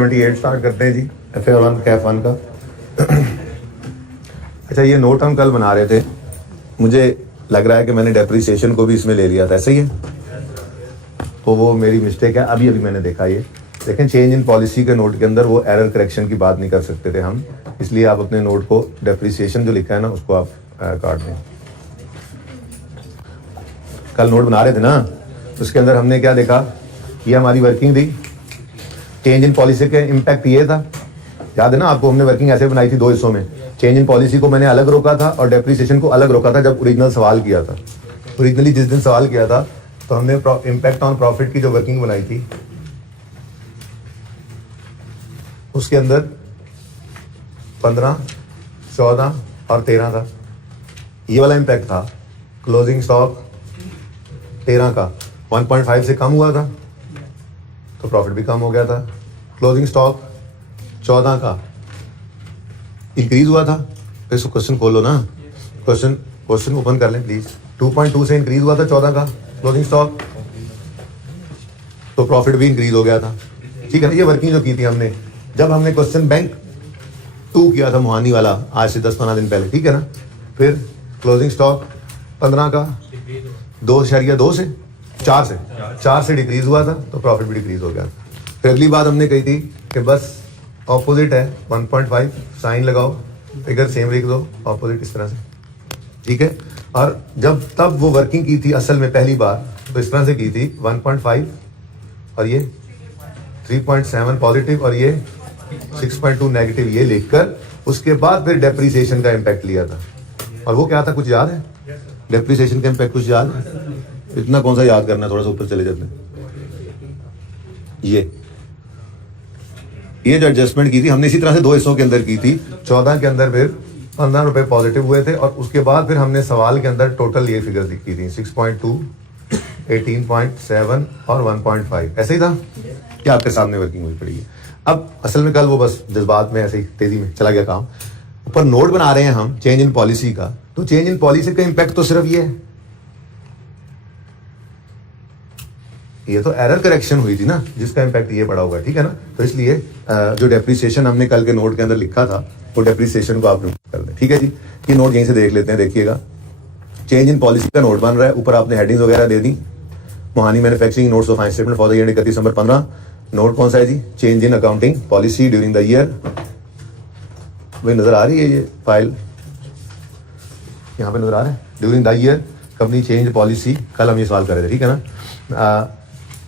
78 start करते हैं जी FA1 Kaif 1 का। अच्छा, ये नोट हम कल बना रहे थे, मुझे लग रहा है कि मैंने डेप्रिसिएशन को भी इसमें ले लिया था, ऐसे ही है, तो वो मेरी मिस्टेक है। अभी मैंने देखा ये, लेकिन चेंज इन पॉलिसी के नोट के अंदर वो एरर करेक्शन की बात नहीं कर सकते थे हम, इसलिए आप अपने नोट को डेप्रिसिएशन जो लिखा है ना उसको आप काट दें। कल नोट बना रहे थे ना, उसके अंदर हमने क्या देखा, ये हमारी वर्किंग थी। चेंज इन पॉलिसी का इम्पैक्ट ये था, याद है ना आपको, हमने वर्किंग ऐसे बनाई थी दो हिस्सों में। चेंज इन पॉलिसी को मैंने अलग रोका था और डेप्रिसिएशन को अलग रोका था जब ओरिजिनल सवाल किया था। ओरिजिनली जिस दिन सवाल किया था तो हमने इम्पैक्ट ऑन प्रॉफिट की जो वर्किंग बनाई थी उसके अंदर 15, 14 और 13 था। ये वाला इम्पैक्ट था। क्लोजिंग स्टॉक 13 का 1.5 से कम हुआ था तो प्रॉफिट भी कम हो गया था। क्लोजिंग स्टॉक 14 का इंक्रीज हुआ था। इसको क्वेश्चन खोलो ना, क्वेश्चन ओपन कर लें प्लीज। 2.2 से इंक्रीज हुआ था 14 का क्लोजिंग स्टॉक, तो प्रॉफिट भी इंक्रीज हो गया था। ठीक है ना, ये वर्किंग जो की थी हमने जब हमने क्वेश्चन बैंक 2 किया था मोहानी वाला, आज से 10-15 दिन पहले। ठीक है ना, फिर क्लोजिंग स्टॉक 15 का 2.2 से 4 से डिक्रीज हुआ था तो प्रॉफिट भी डिक्रीज हो गया था। फिर अगली बात हमने कही थी कि बस ऑपोजिट है 1.5, साइन लगाओ, फिगर सेम लिख दो, ऑपोजिट इस तरह से। ठीक है, और जब तब वो वर्किंग की थी असल में पहली बार तो इस तरह से की थी 1.5 और ये 3.7 पॉजिटिव और ये 6.2 नेगेटिव, ये लिखकर उसके बाद फिर डेप्रिसिएशन का इम्पैक्ट लिया था। और वो क्या था, कुछ याद है? डेप्रिसिएशन का इम्पैक्ट कुछ याद है? इतना कौन सा याद करना है, थोड़ा सा ऊपर चले जाते हैं। ये जो एडजस्टमेंट की थी हमने इसी तरह से दो हिस्सों के अंदर की थी। 14 के अंदर फिर 15 रुपए पॉजिटिव हुए थे और उसके बाद फिर हमने सवाल के अंदर टोटल ये फिगर लिखी थी 6.2, 18.7 और 1.5। ऐसे ही था क्या आपके सामने वर्किंग हुई पड़ी है। अब असल में कल वो बस जज्बात में ऐसे ही तेजी में चला गया काम। ऊपर नोट बना रहे हैं हम चेंज इन पॉलिसी का, तो चेंज इन पॉलिसी का इंपैक्ट तो सिर्फ ये तो एरर करेक्शन हुई थी ना, जिसका इंपैक्ट ये पड़ा हुआ है। ठीक है ना, तो इसलिए जो डेप्रिसिएशन हमने कल के नोट के अंदर लिखा था वो डेप्रिसिएशन को आप रिमूव कर दें। ठीक है जी, ये नोट यहीं से देख लेते हैं। देखिएगा, चेंज इन पॉलिसी का नोट बन रहा है, ऊपर आपने हेडिंग्स वगैरह दे दी। Mohani manufacturing notes of finance statement for the year 31 December 15। Note कौन सा है जी? Change in accounting policy during the year. वही नजर आ रही है ये फाइल, यहाँ पे नजर आ रहा है, during the year company change policy. कल हम ये सवाल कर रहे थे। ठीक है ना,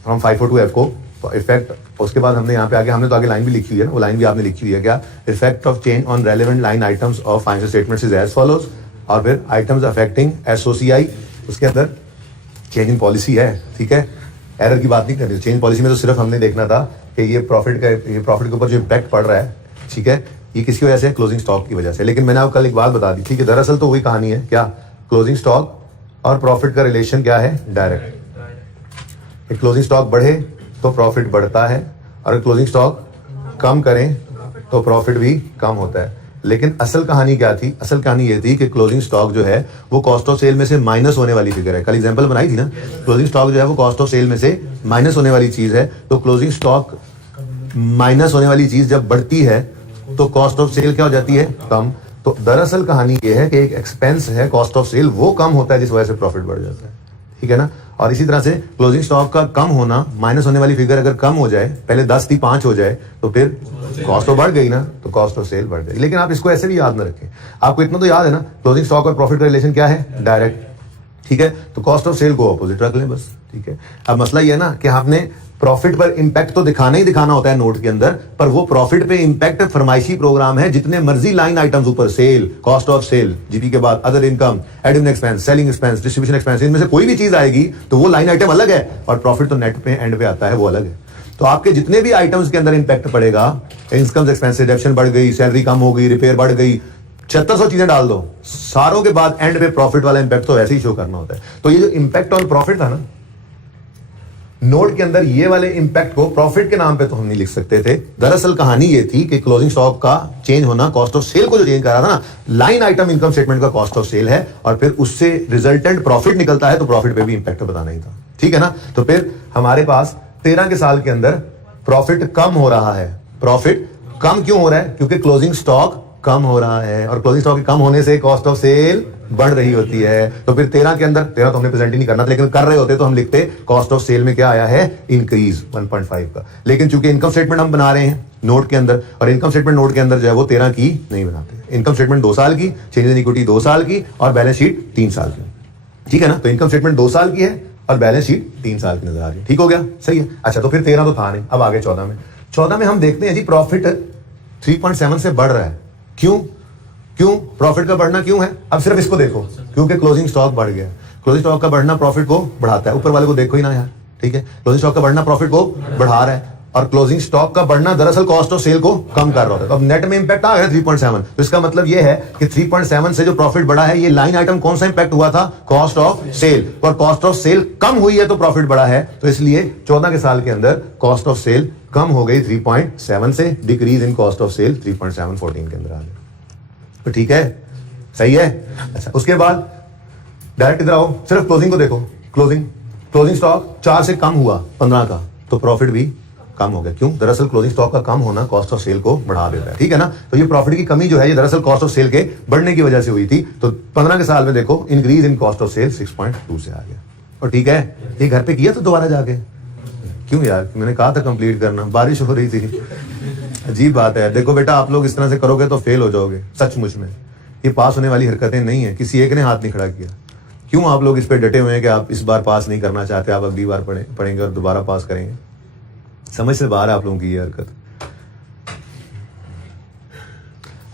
फ्रॉम 542F को इफेक्ट, उसके बाद हमने यहाँ पे आगे हमने तो आगे लाइन भी लिखी हुई है ना, वो लाइन भी आपने लिखी हुई है क्या, effect of change on relevant line items of financial statements is as follows. और फिर आइटम्स अफेक्टिंग एसओसीआई, उसके अंदर चेंज इन पॉलिसी है। ठीक है, एरर की बात नहीं करनी। चेंज पॉलिसी में तो सिर्फ हमने देखना था कि ये प्रॉफिट के ऊपर जो इम्पैक्ट पड़ रहा है, ठीक है, ये किसकी वजह से? क्लोजिंग स्टॉक की वजह से। लेकिन मैंने आपको कल एक बात बता दी थी कि दरअसल तो वही कहानी है क्या, क्लोजिंग स्टॉक और प्रॉफिट का रिलेशन क्या है? डायरेक्ट। क्लोजिंग स्टॉक बढ़े तो प्रॉफिट बढ़ता है और क्लोजिंग स्टॉक कम करें तो प्रॉफिट भी कम होता है। लेकिन असल कहानी क्या थी? असल कहानी ये थी कि क्लोजिंग स्टॉक जो है वो कॉस्ट ऑफ सेल में से माइनस होने वाली फिगर है। कल एग्जांपल बनाई थी ना, क्लोजिंग स्टॉक जो है वो कॉस्ट ऑफ सेल में से माइनस होने वाली चीज है। तो क्लोजिंग स्टॉक माइनस होने वाली चीज जब बढ़ती है तो कॉस्ट ऑफ सेल क्या हो जाती है? कम। तो दरअसल कहानी ये है कि एक एक्सपेंस है कॉस्ट ऑफ सेल, वो कम होता है जिस वजह से प्रॉफिट बढ़ जाता है। ठीक है ना, और इसी तरह से क्लोजिंग स्टॉक का कम होना, माइनस होने वाली फिगर अगर कम हो जाए, पहले 10 थी 5 हो जाए, तो फिर कॉस्ट तो बढ़ गई ना, तो कॉस्ट ऑफ सेल बढ़ जाएगी। लेकिन आप इसको ऐसे भी याद न रखें, आपको इतना तो याद है ना, क्लोजिंग स्टॉक और प्रॉफिट का रिलेशन क्या है? डायरेक्ट। ठीक है, तो कॉस्ट ऑफ सेल को ऑपोजिट रख लें बस। ठीक है, अब मसला ये है ना कि आपने प्रॉफिट पर इंपैक्ट तो दिखाना ही दिखाना होता है नोट के अंदर, पर वो प्रॉफिट पे इंपैक्ट फरमाइशी प्रोग्राम है। जितने मर्जी लाइन आइटम्स ऊपर, sale, cost of sale, GP के बाद other income, admin expense, selling expense, distribution expense, इनमें से कोई भी चीज आएगी तो वो लाइन आइटम अलग है और प्रॉफिट तो नेट पे एंड पे आता है, वो अलग है। तो आपके जितने भी आइटम्स के अंदर इंपैक्ट पड़ेगा, इनकम एक्सपेंस, डिडक्शन बढ़ गई, सैलरी कम हो गई, रिपेयर बढ़ गई, 7600 चीजें डाल दो, सारों के बाद एंड पे प्रॉफिट वाला इंपैक्ट तो वैसे ही शो करना होता है। तो ये जो इंपैक्ट ऑन प्रॉफिट था ना, नोट के अंदर ये वाले इंपैक्ट को प्रॉफिट के नाम पे तो हम नहीं लिख सकते थे। दरअसल कहानी ये थी कि क्लोजिंग स्टॉक का चेंज होना कॉस्ट ऑफ सेल को जो चेंज कर रहा था ना, लाइन आइटम इनकम स्टेटमेंट का कॉस्ट ऑफ सेल है और फिर उससे रिजल्टेंट प्रॉफिट निकलता है, तो प्रॉफिट पे भी इंपैक्ट बताना ही था। ठीक है ना, तो फिर हमारे पास 13 के साल के अंदर प्रॉफिट कम हो रहा है, प्रॉफिट कम क्यों हो रहा है? क्योंकि क्लोजिंग स्टॉक कम हो रहा है, और क्लोजिंग स्टॉक के कम होने से कॉस्ट ऑफ सेल बढ़ रही होती है। तो फिर 13 के अंदर, 13 तो हमने प्रेजेंट ही नहीं करना था, लेकिन कर रहे होते तो हम लिखते कॉस्ट ऑफ सेल में क्या आया है? इंक्रीज 1.5 का। लेकिन चूंकि इनकम स्टेटमेंट हम बना रहे हैं नोट के अंदर, और इनकम स्टेटमेंट नोट के अंदर जो है वो 13 की नहीं बनाते। इनकम स्टेटमेंट 2 साल की, चेंज इन इक्विटी 2 साल की, और बैलेंस शीट 3 साल की। ठीक है ना? तो इनकम स्टेटमेंट 2 साल की है और बैलेंस शीट 3 साल की नजर आ रही है। ठीक हो गया? सही है। अच्छा, तो फिर 13 तो था नहीं, अब आगे 14 में। 14 में हम देखते हैं जी प्रॉफिट 3.7 से बढ़ रहा है। क्यों? प्रॉफिट का बढ़ना क्यों है? अब सिर्फ इसको देखो, क्योंकि क्लोजिंग स्टॉक बढ़ गया। क्लोजिंग स्टॉक का बढ़ना प्रॉफिट को बढ़ाता है। ऊपर वाले को देखो ही ना यार, ठीक है? क्लोजिंग स्टॉक का बढ़ना प्रॉफिट को बढ़ा रहा है, और क्लोजिंग स्टॉक का बढ़ना दरअसल कॉस्ट ऑफ सेल को कम कर रहा है। तो अब नेट में इंपैक्ट आ गया 3.7। तो इसका मतलब ये है कि 3.7 से जो प्रॉफिट बढ़ा है, ये लाइन आइटम कौन सा इंपैक्ट हुआ था? Cost of sale. और कॉस्ट ऑफ सेल कम हुई है तो प्रॉफिट बढ़ा है। तो इसलिए 14 के साल के अंदर कॉस्ट ऑफ सेल कम हो गई 3.7 से, decrease in cost of sale 3.7 14 के अंदर आ गया। तो ठीक है, सही है। अच्छा, उसके बाद डायरेक्ट इधर आओ, सिर्फ क्लोजिंग को देखो। क्लोजिंग स्टॉक 4 से कम हुआ 15 का, तो प्रॉफिट भी कम हो गया। क्यों? दरअसल क्लोजिंग स्टॉक का कम होना कॉस्ट ऑफ सेल को बढ़ा देता है। ठीक है ना? तो ये प्रॉफिट की कमी जो है, ये दरअसल कॉस्ट ऑफ सेल के बढ़ने की वजह से हुई थी। तो 15 के साल में देखो increase in cost of sale 6.2 से आ गया। और ठीक है, ये घर पे किया तो दोबारा जाके? क्यों यार, मैंने कहा था कंप्लीट करना, बारिश हो रही थी। अजीब बात है। देखो बेटा, आप लोग इस तरह से करोगे तो फेल हो जाओगे सचमुच में। ये पास होने वाली हरकतें नहीं है। किसी एक ने हाथ नहीं खड़ा किया। क्यों आप लोग इस पे डटे हुए हैं कि आप इस बार पास नहीं करना चाहते, आप अगली बार पढ़ेंगे और दोबारा पास करेंगे? समझ से बाहर है आप लोगों की ये हरकत।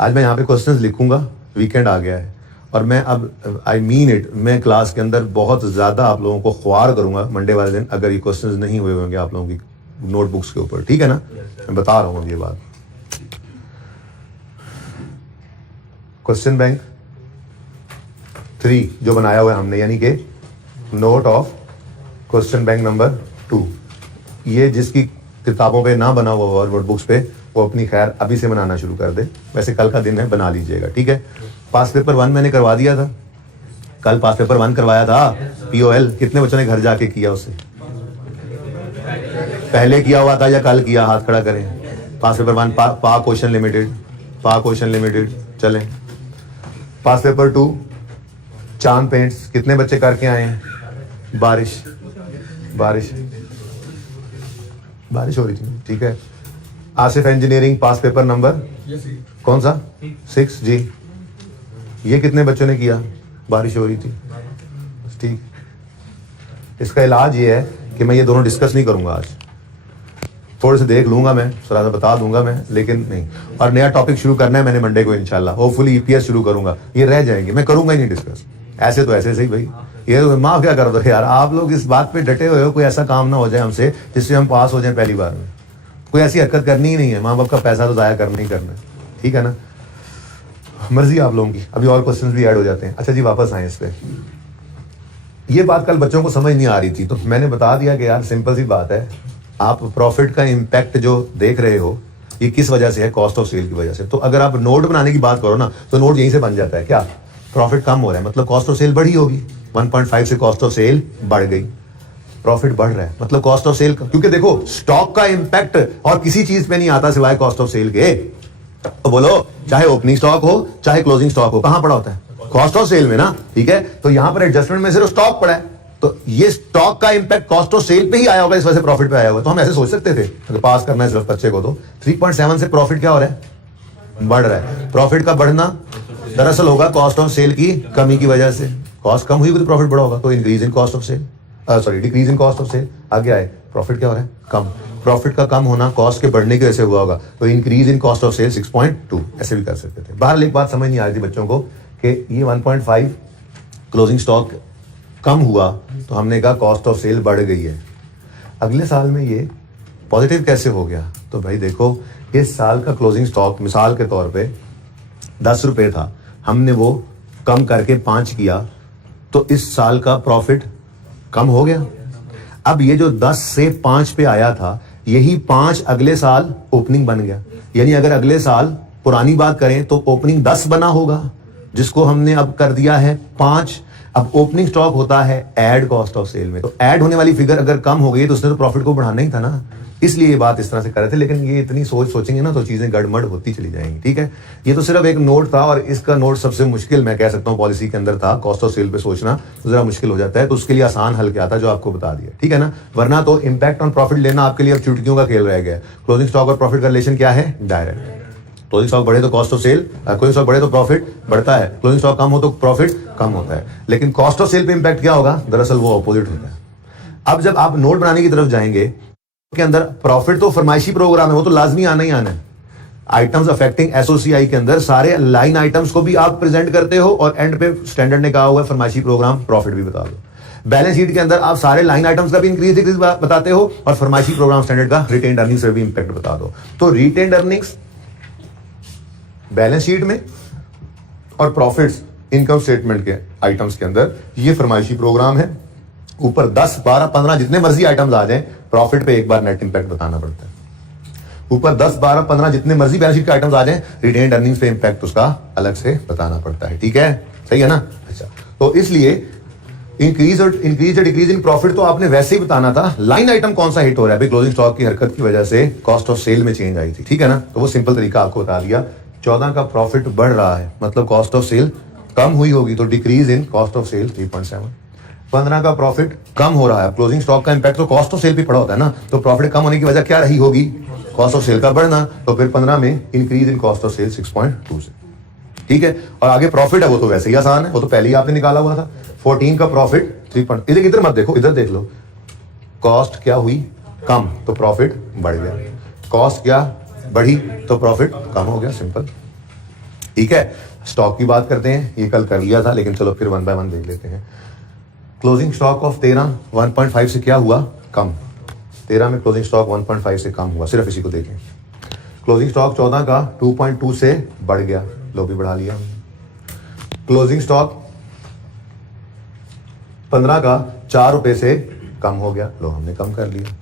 आज मैं यहाँ पे क्वेश्चंस लिखूंगा, वीकेंड आ गया है, और मैं अब आई मीन इट, मैं क्लास के अंदर बहुत ज्यादा आप लोगों को ख्वार करूंगा मंडे वाले दिन, अगर ये क्वेश्चंस नहीं हुए होंगे आप लोगों की नोटबुक्स के ऊपर। ठीक है ना? मैं बता रहा हूँ ये बात। क्वेश्चन बैंक 3 जो बनाया हुआ है हमने, यानी कि note of question bank number 2, ये जिसकी किताबों पे ना बना हुआ और नोटबुक्स पे, वो अपनी खैर अभी से बनाना शुरू कर दे। वैसे कल का दिन है, बना लीजिएगा। ठीक है? पास पेपर 1 मैंने करवा दिया था कल, पास पेपर 1 करवाया था POL। कितने बच्चों ने घर जाके किया उसे? पहले किया हुआ था या कल किया? हाथ खड़ा करें। पास पेपर 1 पा क्वेश्चन लिमिटेड चलें। पास पेपर 2 चांद पेंट्स, कितने बच्चे करके आए हैं? बारिश हो रही थी। ठीक है? Asif engineering pass paper number कौन सा? 6 जी। ये कितने बच्चों ने किया? बारिश हो रही थी। ठीक, इसका इलाज ये है कि मैं ये दोनों डिस्कस नहीं करूंगा आज, थोड़े से देख लूंगा मैं, थोड़ा सा बता दूंगा मैं, लेकिन नहीं। और नया टॉपिक शुरू करना है मैंने मंडे को इंशाल्लाह, होपफुली EPS शुरू करूंगा। ये रह जाएंगे, मैं करूंगा ही नहीं डिस्कस। ऐसे तो ऐसे सही भाई, ये माफ क्या कर दो यार, आप लोग इस बात पे डटे हुए हो, कोई ऐसा काम ना हो जाए हमसे जिससे हम पास हो जाए पहली बार में। कोई ऐसी हरकत करनी ही नहीं है, माँ बाप का पैसा तो जाया करना ही करना है। ठीक है ना? मर्जी आप लोगों की। अभी और क्वेश्चंस भी ऐड हो जाते हैं। अच्छा जी, वापस आए इस पे। ये बात कल बच्चों को समझ नहीं आ रही थी, तो मैंने बता दिया कि यार सिंपल सी बात है, आप प्रॉफिट का इंपैक्ट जो देख रहे हो ये किस वजह से है? कॉस्ट ऑफ सेल की वजह से। तो अगर आप नोट बनाने की बात करो ना, तो नोट यहीं से बन जाता है। क्या प्रॉफिट कम हो रहा है, मतलब कॉस्ट ऑफ सेल बढ़ी होगी। 1.5 से कॉस्ट ऑफ सेल बढ़ गई, प्रॉफिट बढ़ रहा है, मतलब कॉस्ट ऑफ सेल। क्योंकि देखो, स्टॉक का इंपैक्ट और किसी चीज पे नहीं आता सिवाय कॉस्ट ऑफ सेल के। तो बोलो, चाहे ओपनिंग स्टॉक हो चाहे क्लोजिंग स्टॉक हो, कहां पड़ा होता है? कॉस्ट ऑफ सेल में ना। ठीक है? तो यहां पर एडजस्टमेंट में सिर्फ स्टॉक पड़ा है, तो ये स्टॉक का इंपैक्ट कॉस्ट ऑफ सेल पे ही आया होगा, इस वजह से प्रॉफिट पे आया होगा। तो हम ऐसे सोच सकते थे अगर पास करना है सिर्फ बच्चे को, तो 3.7 से प्रॉफिट क्या हो रहा है? बढ़ रहा है। प्रॉफिट का बढ़ना दरअसल होगा कॉस्ट ऑफ सेल की कमी की वजह से। कॉस्ट कम हुई तो प्रॉफिट बढ़ा होगा, तो increase in cost of sale, decrease in cost of sale. आगे आए, प्रॉफिट क्या हो रहा है? कम। प्रॉफिट का कम होना कॉस्ट के बढ़ने की वजह से हुआ होगा, तो increase in cost of sale 6.2, ऐसे भी कर सकते थे। बहरहाल एक बात समझ नहीं आ रही थी बच्चों को कि ये 1.5 क्लोजिंग स्टॉक कम हुआ तो हमने कहा कॉस्ट ऑफ सेल बढ़ गई है। अगले साल में ये पॉजिटिव कैसे हो गया? तो भाई देखो, इस साल का क्लोजिंग स्टॉक मिसाल के तौर पे 10 रुपए था, हमने वो कम करके 5 किया, तो इस साल का प्रॉफिट कम हो गया। अब ये जो 10 से 5 पे आया था, यही 5 अगले साल ओपनिंग बन गया। यानी अगर अगले साल पुरानी बात करें तो ओपनिंग 10 बना होगा, जिसको हमने अब कर दिया है 5। अब ओपनिंग स्टॉक होता है ऐड कॉस्ट ऑफ सेल में, तो ऐड होने वाली फिगर अगर कम हो गई तो उसने तो प्रॉफिट को बढ़ाना ही था ना। इसलिए ये बात इस तरह से कर रहे थे, लेकिन ये इतनी सोचेंगे ना तो चीजें गड़बड़ होती चली जाएंगी। ठीक है, ये तो सिर्फ एक नोट था, और इसका नोट सबसे मुश्किल मैं कह सकता हूँ पॉलिसी के अंदर था। कॉस्ट ऑफ सेल पे सोचना तो जरा मुश्किल हो जाता है, तो उसके लिए आसान हल क्या था जो आपको बता दिया। ठीक है ना, वरना तो इंपैक्ट ऑन प्रॉफिट लेना आपके लिए अब चुटकियों का खेल रह गया। क्लोजिंग स्टॉक और प्रॉफिट का रिलेशन क्या है? डायरेक्ट। क्लोजिंग स्टॉक बढ़े तो cost of sale, closing stock बढ़े तो प्रॉफिट बढ़ता है, क्लोजिंग स्टॉक कम हो तो प्रॉफिट कम होता है। लेकिन कॉस्ट ऑफ सेल पे इंपैक्ट क्या होगा? दरअसल वो अपोजिट होता है। अब जब आप नोट बनाने की तरफ जाएंगे के अंदर प्रॉफिट तो फरमाइशी प्रोग्राम है, वो तो लाजमी आना ही आना है। आइटम्स अफेक्टिंग एसओसीआई के अंदर सारे लाइन आइटम्स को भी आप प्रेजेंट करते हो, और एंड पे स्टैंडर्ड ने कहा हुआ है फरमाइशी प्रोग्राम प्रॉफिट भी बता दो। बैलेंस शीट के अंदर आप सारे लाइन आइटम्स का भी इंक्रीज डिक्रीज बताते हो, और फरमाइशी प्रोग्राम स्टैंडर्ड का रिटेन्ड अर्निंग्स पे भी इंपैक्ट बता दो। तो रिटेन्ड अर्निंग्स बैलेंस शीट में और प्रॉफिट्स इनकम स्टेटमेंट के आइटम्स के अंदर ये फरमाइशी प्रोग्राम है। ऊपर 10, 12, 15 जितने मर्जी आइटम्स आ जाएं, प्रॉफिट पे एक बार नेट इंपैक्ट बताना पड़ता है। ऊपर 10, 12, 15 जितने मर्जी बैलेंस शीट के आइटम्स आ जाएं, रिटेन्ड अर्निंग्स पे इंपैक्ट उसका अलग से बताना पड़ता है। ठीक है, सही है ना? अच्छा, तो इसलिए इंक्रीज या डिक्रीज इन प्रॉफिट तो आपने वैसे ही बताना था। लाइन आइटम कौन सा हिट हो रहा है? क्लोजिंग स्टॉक की हरकत की वजह से कॉस्ट ऑफ सेल में चेंज आई थी। ठीक है ना, तो वो सिंपल तरीका आपको बता दिया। 14 का प्रॉफिट बढ़ रहा है, मतलब कॉस्ट ऑफ सेल कम हुई होगी, तो decrease in cost of sale 3.7। 15 का प्रॉफिट कम हो रहा है, क्लोजिंग स्टॉक का इंपैक्ट तो कॉस्ट ऑफ सेल पे पड़ा होता है ना, तो प्रॉफिट कम होने की वजह क्या रही होगी? कॉस्ट ऑफ सेल का बढ़ना। तो फिर 15 में increase in cost of sale 6.2 से। ठीक है, और आगे प्रॉफिट है वो तो वैसे ही आसान है, वो तो पहले ही आपने निकाला हुआ था। 14 का प्रॉफिट 3. इधर मत देखो, इधर देख लो। कॉस्ट क्या हुई? कम, तो प्रॉफिट बढ़ गया। कॉस्ट क्या बढ़ी? तो प्रॉफिट कम हो गया। सिंपल। ठीक है, स्टॉक की बात करते हैं, ये कल कर लिया था, लेकिन चलो फिर 1 बाय 1 देख लेते हैं। क्लोजिंग स्टॉक ऑफ 13 1.5 से क्या हुआ? कम। 13 में क्लोजिंग स्टॉक 1.5 से कम हुआ, सिर्फ इसी को देखें। क्लोजिंग स्टॉक 14 का 2.2 से बढ़ गया, लो भी बढ़ा लिया। क्लोजिंग स्टॉक 15 का 4 रुपए से कम हो गया, लो हमने कम कर लिया।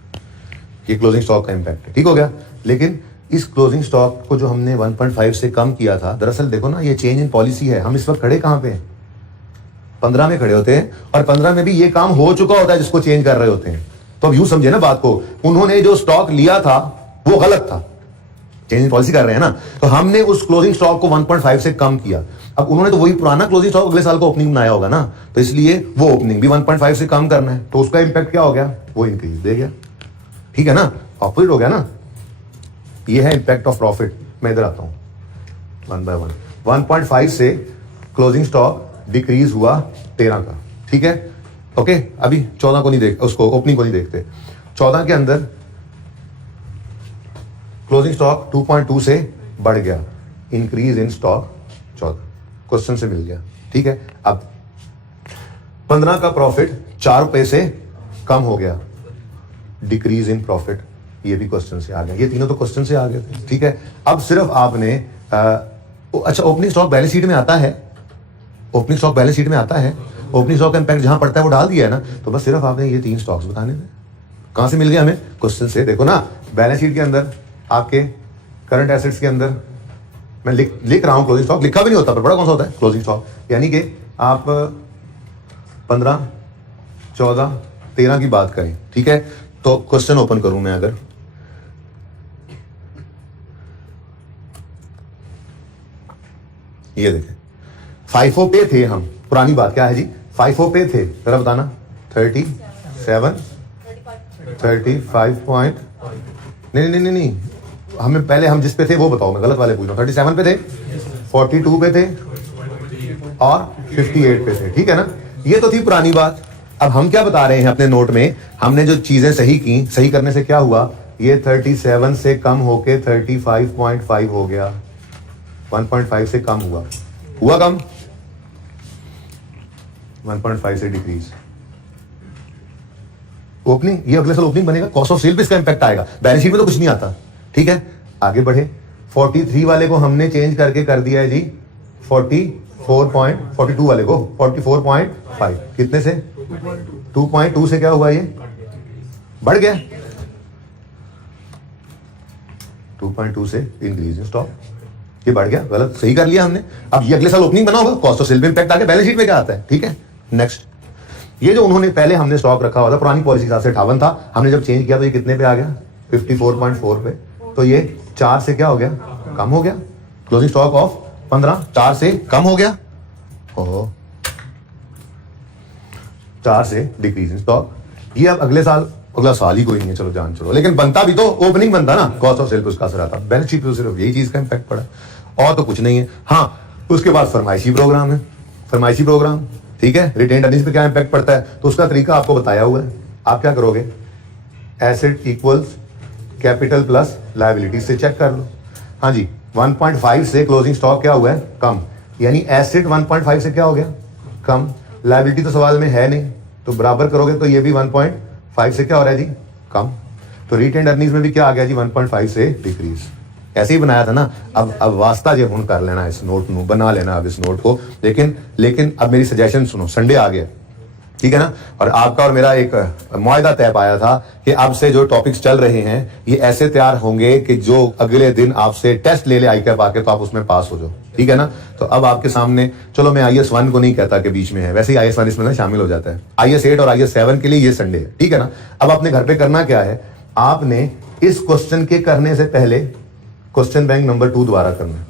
ये क्लोजिंग स्टॉक का इंपैक्ट है। ठीक हो गया, लेकिन इस क्लोजिंग स्टॉक को जो हमने 1.5 से कम किया था, दरअसल देखो ना, ये चेंज इन पॉलिसी है। हम इस वक्त खड़े कहां पे हैं? 15 में खड़े होते हैं, और 15 में भी ये काम हो चुका होता है जिसको चेंज कर रहे होते हैं। तो अब यूं समझे ना बात को, उन्होंने जो स्टॉक लिया था वो गलत था, चेंज इन पॉलिसी कर रहे हैं ना, तो हमने उस क्लोजिंग स्टॉक को 1.5 से कम किया। अब उन्होंने तो वही पुराना क्लोजिंग स्टॉक अगले साल को ओपनिंग बनाया होगा ना, तो इसलिए वो ओपनिंग भी 1.5 से कम करना है, तो उसका इंपैक्ट क्या हो गया? वो इंक्रीज दे गया। ठीक है ना, ऑपोजिट हो गया ना। ये है इंपैक्ट ऑफ प्रॉफिट। मैं इधर आता हूं 1 बाय 1। 1.5 से क्लोजिंग स्टॉक डिक्रीज हुआ 13 का। ठीक है, ओके। अभी 14 को नहीं देख, उसको ओपनिंग को नहीं देखते। 14 के अंदर क्लोजिंग स्टॉक 2.2 से बढ़ गया, इंक्रीज इन स्टॉक 14, क्वेश्चन से मिल गया। ठीक है, अब 15 का प्रॉफिट 4 रुपए से कम हो गया, डिक्रीज इन प्रॉफिट, ये भी क्वेश्चन से आ गया। ये तीनों तो क्वेश्चन से आ गए थे। ठीक है, अब सिर्फ आपने अच्छा, ओपनिंग स्टॉक बैलेंस शीट में आता है, ओपनिंग स्टॉक बैलेंस शीट में आता है, ओपनिंग स्टॉक का इंपैक्ट जहां पड़ता है वो डाल दिया है ना, तो बस सिर्फ आपने ये 3 स्टॉक्स बताने थे। कहां से मिल गया हमें? क्वेश्चन से। देखो ना, बैलेंस शीट के अंदर आपके करंट एसेट्स के अंदर मैं लिख रहा हूं क्लोजिंग स्टॉक, लिखा भी नहीं होता पर बड़ा कौन सा होता है? Closing stock. यानी कि आप 15, 14, 13 की बात करें। ठीक है, तो क्वेश्चन ओपन करूं मैं, अगर ये देखें, FIFO पे थे हम, पुरानी बात क्या है जी? FIFO पे थे, जरा बताना। 37, 35 पॉइंट, नहीं, हमें पहले हम जिस पे थे वो बताओ, मैं गलत वाले पूछ रहा हूं। 37 पे थे, 42 पे थे और 58 पे थे। ठीक है ना, ये तो थी पुरानी बात। अब हम क्या बता रहे हैं अपने नोट में? हमने जो चीजें सही की, सही करने से क्या हुआ? ये 37 से कम होके 35.5 हो गया, 1.5 से कम हुआ कम, 1.5 से डिक्रीज। ओपनिंग, ये अगले साल ओपनिंग बनेगा, कॉस्ट ऑफ सेल पे इसका इंपैक्ट आएगा, बैलेंस शीट में तो कुछ नहीं आता। ठीक है, आगे बढ़े। 43 वाले को हमने चेंज करके कर दिया है जी 42 वाले को 44.5, कितने से? 2.2 से क्या हुआ? ये बढ़ गया, 2.2 से इंक्रीज इन स्टॉक, ये बढ़ गया। गलत, सही कर लिया हमने। अब ये अगले साल ओपनिंग बना होगा, कॉस्ट ऑफ सेल पे इंपैक्ट आ गया, बैलेंस शीट में क्या आता है? ठीक है, नेक्स्ट। ये जो उन्होंने पहले हमने स्टॉक रखा हुआ था पुरानी पॉलिसी हिसाब से 58 था, हमने जब चेंज किया तो ये कितने पे आ गया? 54.4 पे, तो ये 4 से क्या हो गया, कम हो गया। क्लोजिंग स्टॉक ऑफ 15 4 से कम हो गया, ओहो 4 से डिक्रीज इन स्टॉक। ये अब अगला साल ही कोई नहीं है, चलो जान छोड़ो, लेकिन बनता भी तो ओपनिंग बनता ना, कॉस्ट ऑफ सेल पे उसका असर आता, बैलेंस शीट पे सिर्फ यही चीज का इंपैक्ट पड़ा और तो कुछ नहीं है। हाँ, उसके बाद फरमाइशी प्रोग्राम है, फरमाइशी प्रोग्राम ठीक है, रिटेन्ड अर्निंग्स पे क्या इंपैक्ट पड़ता है, तो उसका तरीका आपको बताया हुआ है। आप क्या करोगे, asset equals capital plus liability से चेक कर लो। हाँ जी, 1.5 से क्लोजिंग स्टॉक क्या हुआ है, कम, यानी एसेट 1.5 से क्या हो गया, कम। लायबिलिटी तो सवाल में है नहीं, तो बराबर करोगे तो ये भी 1.5 से क्या हो रहा है जी, कम। तो रिटेन्ड अर्निंग्स में भी क्या आ गया जी, 1.5 से डिक्रीज। ऐसे ही बनाया था ना। अब वास्ता जो हुन कर लेना इस नोट ਨੂੰ, बना लेना अब इस नोट को। लेकिन अब मेरी सजेशन सुनो, संडे आ गया ठीक है ना, और आपका और मेरा एक मुआहदा तय पाया था कि अब से जो टॉपिक्स चल रहे हैं ये ऐसे तैयार होंगे कि जो अगले दिन आपसे टेस्ट ले आईकैप आके तो आप उसमें पास हो जाओ, ठीक है ना। तो अब आपके सामने, चलो मैं IAS 1 को नहीं कहता कि बीच में है, वैसे ही IAS 1 इसमें ना शामिल हो जाता है। IAS 8 और IAS 7 के लिए ये संडे है, ठीक है ना। अब अपने घर पे करना क्या है, आपने इस क्वेश्चन के करने से पहले क्वेश्चन बैंक नंबर 2 दोबारा करना है,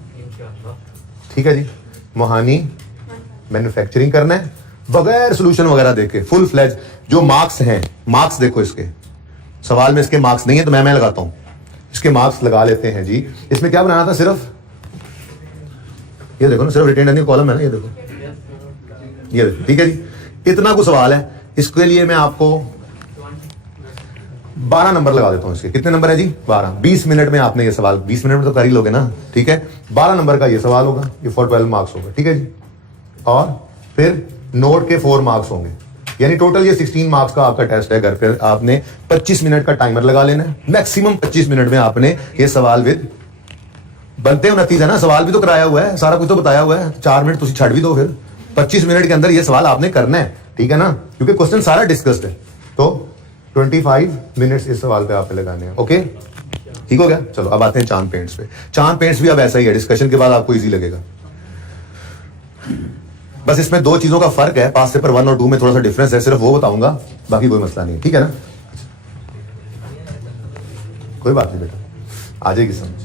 ठीक है जी। मोहानी मैन्युफैक्चरिंग करना है बगैर सोल्यूशन वगैरह देखे, फुल फ्लेज। जो मार्क्स हैं, मार्क्स देखो इसके सवाल में, इसके मार्क्स नहीं है तो मैं लगाता हूं, इसके मार्क्स लगा लेते हैं जी। इसमें क्या बनाना था, सिर्फ ये देखो ना, सिर्फ रिटेन्ड अर्निंग कॉलम है ना, ये देखो, ये देखो, ठीक है जी। इतना कुछ सवाल है, इसके लिए मैं आपको 12 नंबर लगा देता हूं। इसके कितने नंबर है जी, 12। 20 मिनट में आपने ये सवाल, 20 मिनट में तो कर ही लोगे ना, ठीक है। 12 नंबर का ये सवाल होगा, ये फॉर 12 मार्क्स होगा, ठीक है जी। और फिर नोट के 4 मार्क्स होंगे, यानी टोटल ये 16 मार्क्स का आपका टेस्ट है। घर पे आपने 25 मिनट का टाइमर लगा लेना है, मैक्सिमम 25 मिनट में आपने ये सवाल विद बनते 29 है ना, सवाल भी तो कराया हुआ है, सारा कुछ तो बताया हुआ है। 4 मिनट तुम छड़ भी दो, फिर 25 मिनट के अंदर ये सवाल आपने करना है, ठीक है ना, क्योंकि क्वेश्चन सारा डिस्कस्ड है। तो 25 मिनट्स इस सवाल पे आपने लगाने हैं, ओके, ठीक हो गया। चलो अब आते हैं चांद पेंट्स पे। चांद पेंट्स भी अब ऐसा ही है, डिस्कशन के बाद आपको इजी लगेगा। बस इसमें 2 चीजों का फर्क है, पास पेपर 1 और 2 में थोड़ा सा डिफरेंस है, सिर्फ वो बताऊंगा, बाकी कोई मसला नहीं, ठीक है ना। कोई बात नहीं बेटा, आ जाएगी समझ।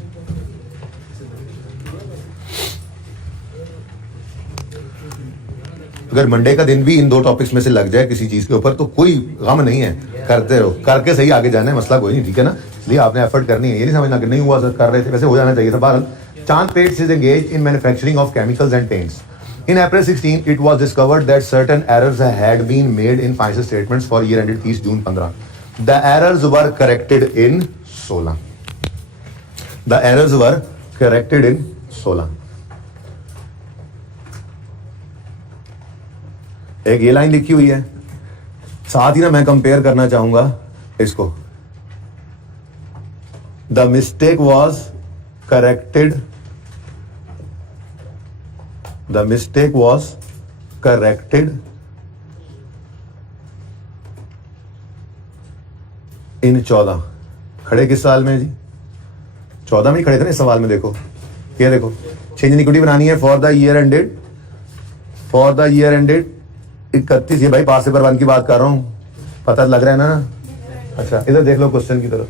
अगर मंडे का दिन भी इन 2 टॉपिक्स में से लग जाए किसी चीज के ऊपर तो कोई गम नहीं है, करते रहो, करके सही आगे जाना है, मसला कोई नहीं, ठीक है ना। इसलिए आपने एफर्ट करनी है, ये नहीं समझना कि नहीं हुआ सर, कर रहे थे, वैसे हो जाना चाहिए था। बहरहाल, चांद paints is engaged in manufacturing of chemicals and paints. In April 16, it was discovered that certain errors had been made in financial statements for year ended 30 June 15. The errors were corrected in 16. The errors were corrected in 16. एक ये line लिखी हुई है, साथ ही ना मैं compare करना चाहूंगा इसको. The mistake was corrected. The mistake was corrected in 14. खड़े किस साल में जी? 14 में ही खड़े थे ना इस सवाल में. देखो ये देखो, चेंज इन इक्विटी बनानी है फॉर द ईयर एंडेड 31. ये भाई पास पेपर 1 की बात कर रहा हूं, पता लग रहा है ना. अच्छा इधर देख लो क्वेश्चन की तरफ.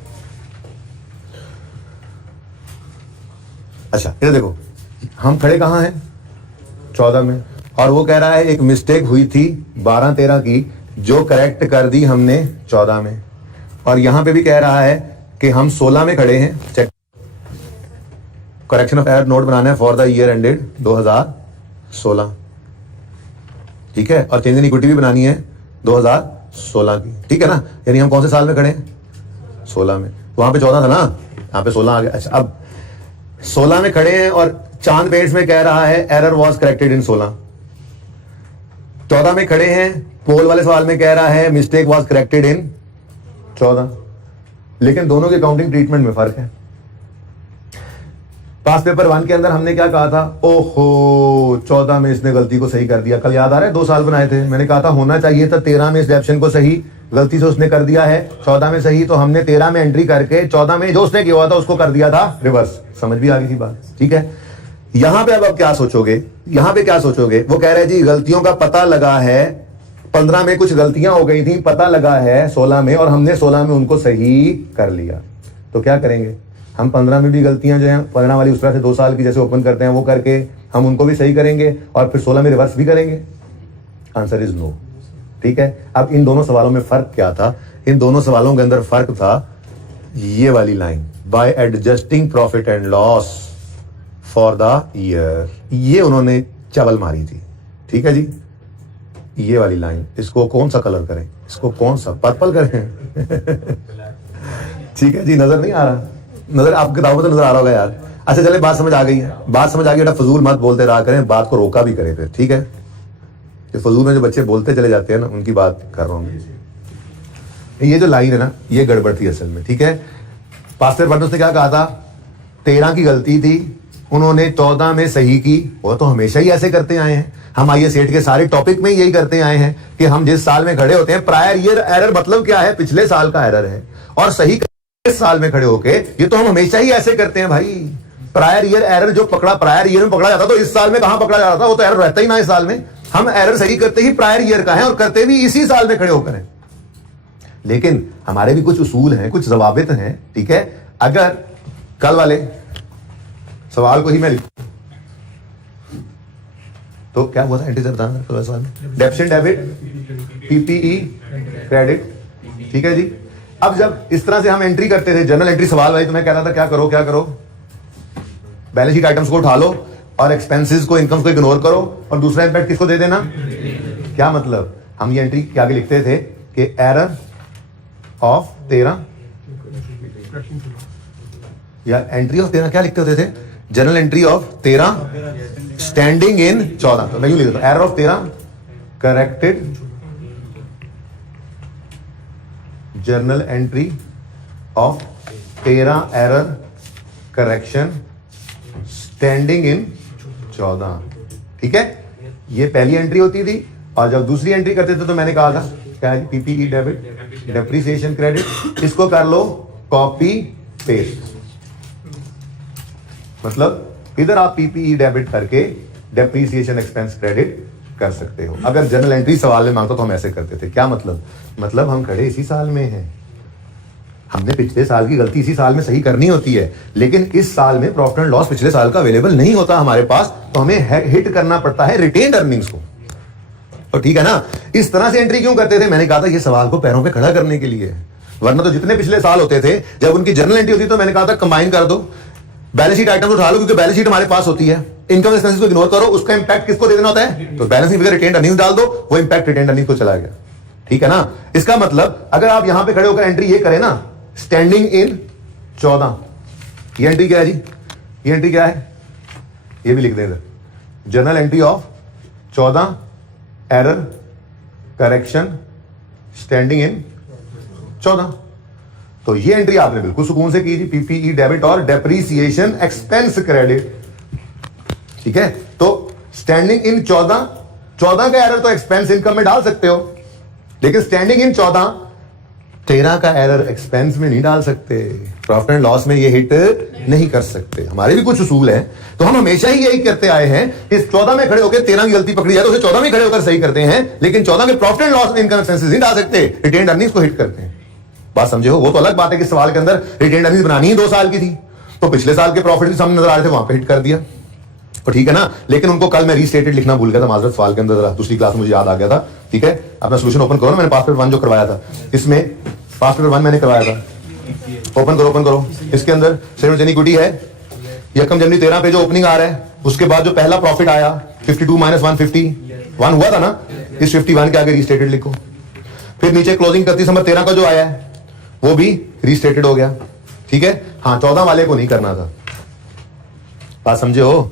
अच्छा इधर देखो, हम खड़े कहां हैं? 14 में. और वो कह रहा है एक मिस्टेक हुई थी 12-13 की जो करेक्ट कर दी हमने 14 में. और यहां पे भी कह रहा है कि हम 16 में खड़े हैं. Check, correction of error note बनाना है फॉर द ईयर एंडेड 2016. ठीक है, और चेंज इन इक्विटी भी बनानी है 2016 की. ठीक है ना, यानी हम कौन से साल में खड़े हैं? 16 में. वहां पे 14 था ना, यहाँ पे 16 आ गया. अच्छा अब 16 में खड़े हैं और चांद पेंट्स में कह रहा है एरर वाज करेक्टेड इन 16. 14 में खड़े हैं, पोल वाले सवाल में कह रहा है मिस्टेक वाज करेक्टेड इन 14. लेकिन दोनों के काउंटिंग ट्रीटमेंट में फर्क है. पास पेपर 1 के अंदर हमने क्या कहा था? ओहो 14 में इसने गलती को सही कर दिया. कल याद आ रहा है 2 साल बनाए थे, मैंने कहा था होना चाहिए था 13 में इस ऑप्शन को सही, गलती से उसने कर दिया है 14 में सही, तो हमने 13 में एंट्री करके 14 में जो उसने किया हुआ था उसको कर दिया था रिवर्स. समझ भी आ गई थी बात. ठीक है, यहां पे अब आप क्या सोचोगे? यहां पे क्या सोचोगे? वो कह रहे हैं जी गलतियों का पता लगा है, 15 में कुछ गलतियां हो गई थी, पता लगा है 16 में, और हमने 16 में उनको सही कर लिया. तो क्या करेंगे हम 15 में भी गलतियां जो हैं परिणाम वाली उस तरह से 2 साल की जैसे ओपन करते हैं वो करके हम उनको भी सही करेंगे और फिर 16 में रिवर्स भी करेंगे? Answer is no. ठीक है, अब इन दोनों सवालों में फर्क क्या था? इन दोनों सवालों के अंदर फर्क था ये वाली line, bye adjusting profit and loss for the year, ये उन्होंने चवल मारी थी। ठीक है जी, ये वाली लाइन, इसको कौन सा कलर करें, इसको कौन सा पर्पल करें? ठीक है जी, नजर नहीं आ रहा? नजर आपकी किताबों में तो नजर आ रहा होगा यार। अच्छा चले, बात समझ आ गई है, बात समझ आ गई, बेटा फजूल मत बोलते रहा करें, बात को रोका भी करें फिर। ठीक है, ये फजूल में जो बच्चे बोलते चले जाते हैं ना, उनकी बात कर रहा हूं। ये जो लाइन है ना, ये गड़बड़ थी असल में। ठीक है, पास्टर बर्नस ने क्या कहा था? 13 की गलती थी, उन्होंने 14 में सही की। वो तो हमेशा ही ऐसे करते आए हैं, हम आईएएस 8 के सारे टॉपिक में यही करते आए हैं कि हम जिस साल में खड़े होते हैं, प्रायर ईयर एरर मतलब क्या है? पिछले साल का एरर है, और सही इस साल में खड़े होके, ये तो हम हमेशा ही ऐसे करते हैं भाई। प्रायर ईयर एरर जो पकड़ा प्रायर ईयर में पकड़ा जाता, तो इस साल में कहां पकड़ा जाता था? वो तो एरर रहता ही ना इस साल में। हम एरर सही करते ही प्रायर ईयर का है, और करते भी इसी साल में खड़े होकर हैं। लेकिन हमारे भी कुछ उसूल हैं, कुछ जवाबित हैं। ठीक है, अगर कल वाले सवाल को ही मैं लिखूं तो क्या हुआ था? इंटीजर था कल सवाल में, डेबिट डेबिट पीपीई क्रेडिट। ठीक है जी, अब जब इस तरह से हम एंट्री करते थे जनरल एंट्री सवाल वाली, तो मैं कहता था क्या करो क्या करो, बैलेंस शीट आइटम्स को उठा लो और एक्सपेंसेस को, इनकम को इग्नोर करो, और दूसरा इंपैक्ट किसको दे देना? क्या मतलब? हम ये एंट्री क्या आगे लिखते थे कि एरर ऑफ 13, या एंट्री ऑफ 13 क्या लिखते होते थे? General entry of 13 standing in 14। तो मैं यूं लिख देता हूं, error of 13 corrected journal entry of 13 error correction standing in 14। ठीक है, ये पहली एंट्री होती थी। और जब दूसरी एंट्री करते थे तो मैंने कहा था क्या है? पीपीई डेबिट डेप्रिसिएशन क्रेडिट, इसको कर लो कॉपी पेस्ट। मतलब इधर आप पीपीई डेबिट करके डेप्रिसिएशन एक्सपेंस क्रेडिट कर सकते हो। अगर जनरल एंट्री सवाल में मांगता तो हम ऐसे करते थे। क्या मतलब? मतलब हम खड़े इसी साल में हैं, हमने पिछले साल की गलती इसी साल में सही करनी होती है, लेकिन इस साल में प्रॉफिट एंड लॉस पिछले साल का अवेलेबल नहीं होता हमारे पास, तो हमें हिट करना पड़ता है रिटेन्ड अर्निंग्स को। तो ठीक है ना, इस तरह से एंट्री क्यों करते थे? मैंने कहा था ये सवाल को पैरों पे खड़ा करने के लिए, वरना तो जितने पिछले साल होते थे जब उनकी जनरल एंट्री होती तो मैंने कहा था कंबाइन कर दो, बैलेंस शीट आइटम उठा लो, क्योंकि बैलेंस शीट हमारे पास होती है, इनकम एक्सपेंसेस को इग्नोर करो, उसका इंपैक्ट किसको दे देना होता है? तो बैलेंसिंग फिगर रिटेन्ड अर्निंग्स डाल दो, वो इंपैक्ट रिटेन्ड अर्निंग्स को चला गया। ठीक है ना, इसका मतलब अगर आप यहां पे खड़े होकर एंट्री ये करें ना, स्टैंडिंग इन 14, ये एंट्री क्या है जी? ये एंट्री क्या है? ये भी लिख दें इधर, general entry of 14 error correction standing in 14। तो ये एंट्री आपने बिल्कुल सुकून से की जी, पीपीई डेबिट और डेप्रीसिएशन एक्सपेंस क्रेडिट। ठीक है, तो स्टैंडिंग इन 14 का एरर तो एक्सपेंस इनकम में डाल सकते हो, लेकिन स्टैंडिंग इन 13 का एरर एक्सपेंस में नहीं डाल सकते, प्रॉफिट एंड लॉस में ये हिट नहीं कर सकते। हमारे भी कुछ उसूल हैं, तो हम हमेशा ही यही करते आए हैं, इस 14 में खड़े होकर 13 की गलती पकड़ी जाए तो उसे 14 में खड़े होकर सही करते हैं, लेकिन 14 के प्रॉफिट एंड लॉस में इनकम एक्सपेंसेस नहीं डाल सकते, रिटेन्ड अर्निंग्स को हिट करते हैं। बात समझे हो? वो तो अलग बात है कि सवाल के अंदर रिटेन्ड अर्निंग्स बनानी ही 2 साल की थी, तो पिछले साल के प्रॉफिट भी सामने नजर आ रहे थे, वहां पे हिट कर दिया। तो ठीक है ना, लेकिन उनको कल मैं रीस्टेटेड लिखना भूल गया था, माजरत सवाल के अंदर दूसरी क्लास में मुझे याद आ गया था। ठीक है, अपना सोल्यूशन ओपन करो ना, मैंने पास पेपर 1 जो करवाया था, इसमें पास पेपर 1 मैंने करवाया था, ओपन करो। इसके अंदर शेयर इक्विटी है, यकम जनवरी 13 पे जो ओपनिंग आ रहा है, उसके बाद जो पहला प्रॉफिट आया 52 माइनस 151 हुआ था ना, इस 51 के आगे रीस्टेटेड लिखो। फिर नीचे क्लोजिंग 31 नंबर 13 का जो आया है वो भी रीस्टेटेड हो गया। ठीक है, हाँ 14 वाले को नहीं करना था, बात समझे हो?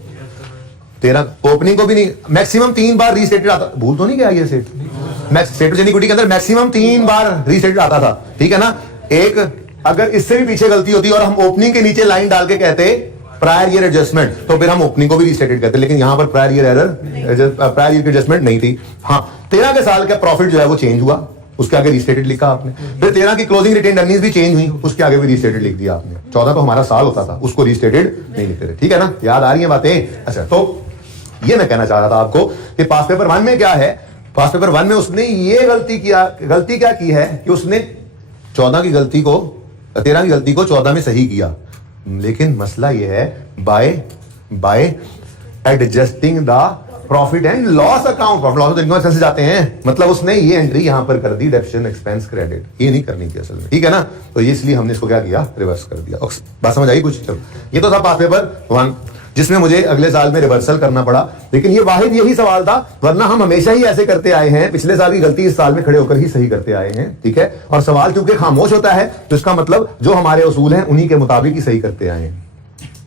13 ओपनिंग को भी नहीं, मैक्सिमम 3 बार रीस्टेटेड आता, भूल तो नहीं गया ये सेट? स्टेटमेंट इक्विटी के अंदर मैक्सिमम 3 बार रीस्टेटेड आता था। ठीक है ना, एक अगर इससे भी पीछे गलती होती और हम ओपनिंग के नीचे लाइन डाल के कहते प्रायर ईयर एडजस्टमेंट, तो फिर हम ओपनिंग को भी रीस्टेटेड करते, लेकिन यहां पर prior year error, prior year की एडजस्टमेंट नहीं थी। हाँ 13 के साल का प्रॉफिट जो है वो चेंज हुआ, उसके आगे रीस्टेटेड लिखा आपने। फिर 13 की क्लोजिंग रिटेन्ड अर्निंग्स भी चेंज हुई, उसके आगे भी रीस्टेटेड लिख दिया आपने। 14 तो हमारा साल होता था, उसको रीस्टेटेड नहीं लिखते थे। ठीक है ना, याद आ रही है बातें? अच्छा, तो ये मैं कहना चाह रहा था आपको कि पास पेपर 1 में क्या है, पास पेपर 1 में उसने ये गलती क्या की है कि उसने 14 की गलती को 13 की गलती को 14 में सही किया, लेकिन मसला ये है bye adjusting the profit and loss account, profit loss income expense जाते हैं, मतलब उसने ये एंट्री यहां पर कर दी डेबिट एक्सपेंस क्रेडिट, ये नहीं करनी थी असल में, ठीक है ना। तो ये इसलिए हमने इसको क्या किया, रिवर्स कर दिया। बात समझ आई कुछ? चलो, ये तो था पास पेपर 1 जिसमें मुझे अगले साल में रिवर्सल करना पड़ा, लेकिन ये वाहिद यही सवाल था, वरना हम हमेशा ही ऐसे करते आए हैं, पिछले साल की गलती इस साल में खड़े होकर ही सही करते आए हैं, ठीक है। और सवाल चूंकि खामोश होता है तो इसका मतलब जो हमारे उसूल हैं उन्हीं के मुताबिक ही सही करते आए हैं,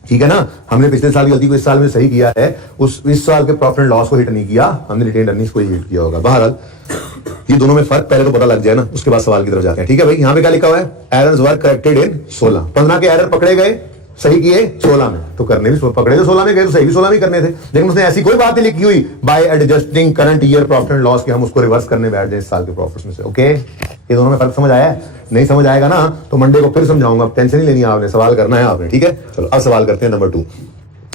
ठीक है ना। हमने पिछले साल की गलती को इस साल में सही किया है, इस साल के प्रॉफिट एंड लॉस को हिट नहीं किया, हमने रिटेन अर्निंग्स को ही हिट किया होगा। बहरहाल ये दोनों में फर्क पहले तो पता लग जाए ना, उसके बाद सवाल की तरफ जाते हैं, ठीक है भाई। यहां पे क्या लिखा हुआ है, एरर्स वर करेक्टेड इन 16, 15 के एरर पकड़े गए, सही किए 16 में, तो करने भी पकड़े तो 16 में गए, तो सही भी 16 में करने थे, लेकिन उसने ऐसी कोई बात नहीं लिखी हुई bye adjusting current year profit and loss कि हम उसको रिवर्स करने बैठ जाए इस साल के प्रॉफिट्स में से। ओके, ये दोनों में फर्क समझ आया है? नहीं समझ आएगा ना तो मंडे को फिर समझाऊंगा, टेंशन नहीं लेनी है आपने, सवाल करना है आपने, ठीक है। चलो अब सवाल करते हैं नंबर 2,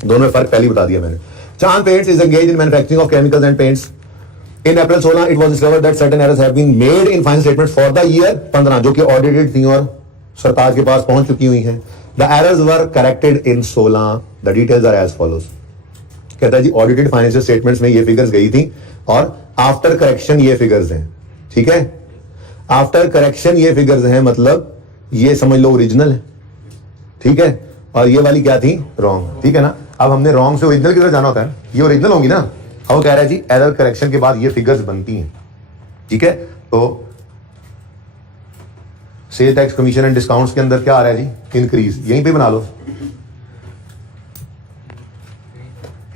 दोनों में फर्क पहले ही बता दिया मैंने। चांद paints is engaged in manufacturing of chemicals and paints. In April 16 it was discovered that certain errors have been made in final statements for the year 15 जो कि ऑडिटेड थी और सरताज के पास पहुंच चुकी हुई हैं। The errors were corrected in 16, the details are as follows। कहता है जी ऑडिटेड फाइनेंशियल स्टेटमेंट्स में ये फिगर्स गई थी और आफ्टर करेक्शन ये फिगर्स हैं, ठीक है। आफ्टर करेक्शन ये फिगर्स हैं, मतलब ये समझ लो ओरिजिनल है, ठीक है, और ये वाली क्या थी, रॉन्ग, ठीक है ना। अब हमने रॉन्ग से ओरिजिनल की तरफ जाना होता है, ये ओरिजिनल होंगी ना। वो कह रहा है जी एरर करेक्शन के बाद ये फिगर्स बनती हैं, ठीक है। तो sale tax commission and discounts के अंदर क्या आ रहा है जी, इंक्रीज, यहीं पे बना लो,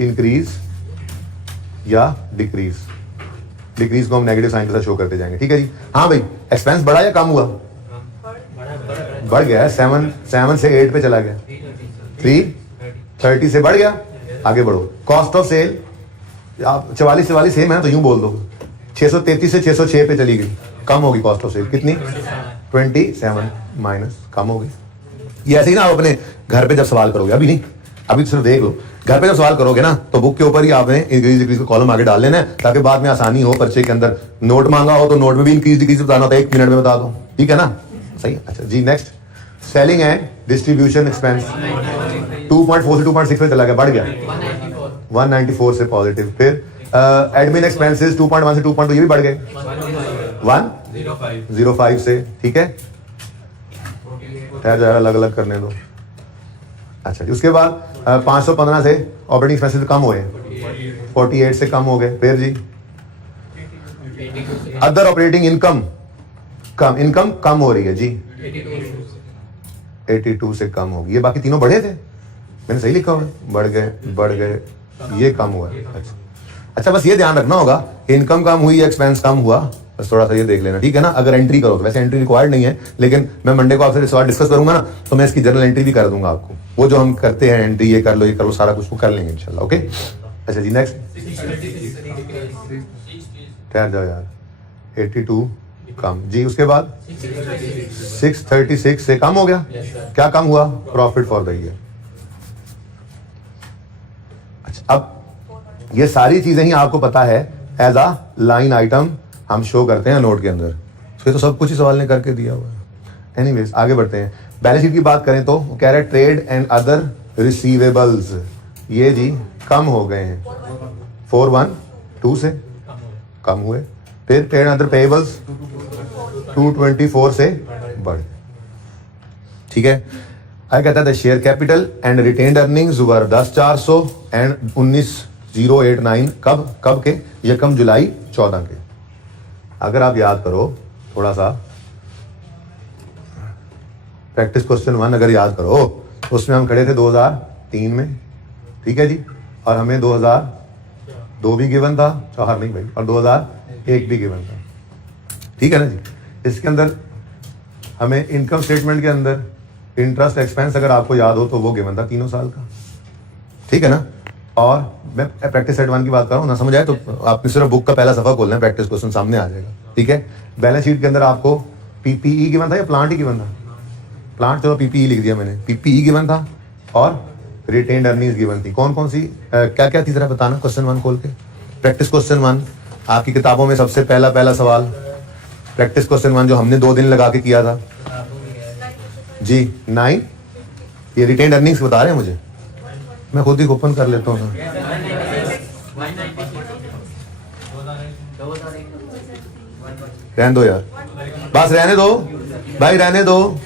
इंक्रीज या डिक्रीज। डिक्रीज को हम नेगेटिव साइन के साथ शो करते जाएंगे, ठीक है जी। हाँ भाई, एक्सपेंस बढ़ा या कम हुआ, बढ़ गया है, 7 से 8 पे चला गया, 330 से बढ़ गया, आगे बढ़ो। कॉस्ट ऑफ सेल आप 44 सेम है तो यूं बोल दो, 633 से 606 पे चली गई, कम होगी कॉस्ट ऑफ सेल कितनी, 27 माइनस, कम हो गई। ये ऐसे ही ना आप अपने घर पे जब सवाल करोगे, अभी नहीं, अभी सिर्फ देख लो, घर पे जब सवाल करोगे ना तो बुक के ऊपर ही आपने इंक्रीज डिक्रीज का कॉलम आगे डाल लेना है, ताकि बाद में आसानी हो, पर्चे के अंदर नोट मांगा हो तो नोट में भी इंक्रीज डिक्रीज बताना होता है, 1 मिनट में बता दो, ठीक है ना, सही। अच्छा जी, next selling and distribution expense 2.4 से 2.6 पे चला गया, बढ़ गया 194 से पॉजिटिव। फिर एडमिन एक्सपेंसेस 2.1 से 2.2 ये भी बढ़ गए 105 से, ठीक है। ठहर अलग अलग करने दो। अच्छा जी, उसके बाद 515 से ऑपरेटिंग एक्सपेंसेस कम हुए, 48 से कम हो गए। फिर जी अदर ऑपरेटिंग इनकम कम हो रही है जी, 82 से कम होगी। ये बाकी तीनों बढ़े थे, मैंने सही लिखा हुआ, बढ़ गए, ये कम हुआ। अच्छा बस ये ध्यान रखना होगा, इनकम कम हुई, एक्सपेंस कम हुआ, बस थोड़ा सा ये देख लेना, ठीक है ना। अगर एंट्री करो तो, वैसे एंट्री रिक्वायर्ड नहीं है, लेकिन मैं मंडे को आपसे सवाल डिस्कस करूंगा ना तो मैं इसकी जनरल एंट्री भी कर दूंगा आपको, वो जो हम करते हैं एंट्री, ये कर लो सारा कुछ वो कर लेंगे इंशाल्लाह, ओके। अच्छा जी, नेक्स्ट ठहर जाओ यार, 82 कम जी, उसके बाद 636 से कम हो गया, क्या कम हुआ, प्रॉफिट फॉर द ईयर। अच्छा, अब ये सारी चीजें ही आपको पता है, एज अ लाइन आइटम हम शो करते हैं नोट के अंदर, तो सब कुछ ही सवाल ने करके दिया हुआ है। एनीवेज आगे बढ़ते हैं। बैलेंस शीट की बात करें तो कह रहे ट्रेड एंड अदर रिसीवेबल्स, ये जी कम हो गए हैं, 412 से कम हुए। फिर ट्रेड एंड अदर पेएबल्स 224 से बढ़, ठीक है। आगे कहता है share capital and retained earnings were 10,400 and 19,089 कब के, यकम जुलाई 14 के। अगर आप याद करो थोड़ा सा प्रैक्टिस क्वेश्चन 1 अगर याद करो, उसमें हम खड़े थे 2003 में, ठीक है जी, और हमें 2002 भी गिवन था, 4 नहीं भाई, और 2001 भी गिवन था, ठीक है ना जी। इसके अंदर हमें इनकम स्टेटमेंट के अंदर इंटरेस्ट एक्सपेंस अगर आपको याद हो तो वो गिवन था 3 साल का, ठीक है ना। और मैं प्रैक्टिस सेट 1 की बात कर रहा हूँ, ना समझ आए तो आपने सिर्फ बुक का पहला सफा खोलना है, प्रैक्टिस क्वेश्चन सामने आ जाएगा, ठीक है। बैलेंस शीट के अंदर आपको पीपीई गिवन था या प्लांट ही गिवन था, प्लांट, चलो पीपीई लिख दिया मैंने, पीपीई गिवन था और रिटेन्ड अर्निंग्स गिवन थी। कौन कौन सी क्या क्या थी जरा बताना, क्वेश्चन 1 खोल के। प्रैक्टिस क्वेश्चन 1 आपकी किताबों में सबसे पहला सवाल, प्रैक्टिस क्वेश्चन 1 जो हमने 2 दिन लगा के किया था, जी 9, ये रिटेन अर्निंग्स बता रहे हैं मुझे, मैं खुद ही ओपन कर लेता हूँ। रहने दो यार, बस रहने दो भाई, रहने दो।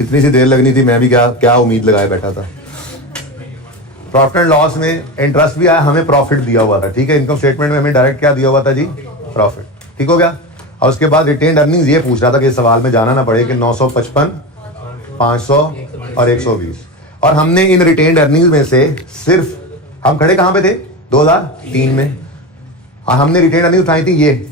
इतनी सी देर लगनी थी, मैं भी क्या क्या उम्मीद लगाए बैठा था। प्रॉफिट एंड लॉस में इंटरेस्ट भी आया, हमें प्रॉफिट दिया हुआ था, ठीक है। इनकम स्टेटमेंट में हमें डायरेक्ट क्या दिया हुआ था जी, प्रॉफिट, ठीक हो गया। और उसके बाद रिटेन अर्निंग्स ये पूछ रहा था कि इस सवाल में जाना ना पड़े कि 955, 500 और 120। और हमने इन रिटेन अर्निंग्स में से सिर्फ, हम खड़े कहां पे थे, 2003 में, और हमने रिटेन अर्निंग्स उठाई थी ये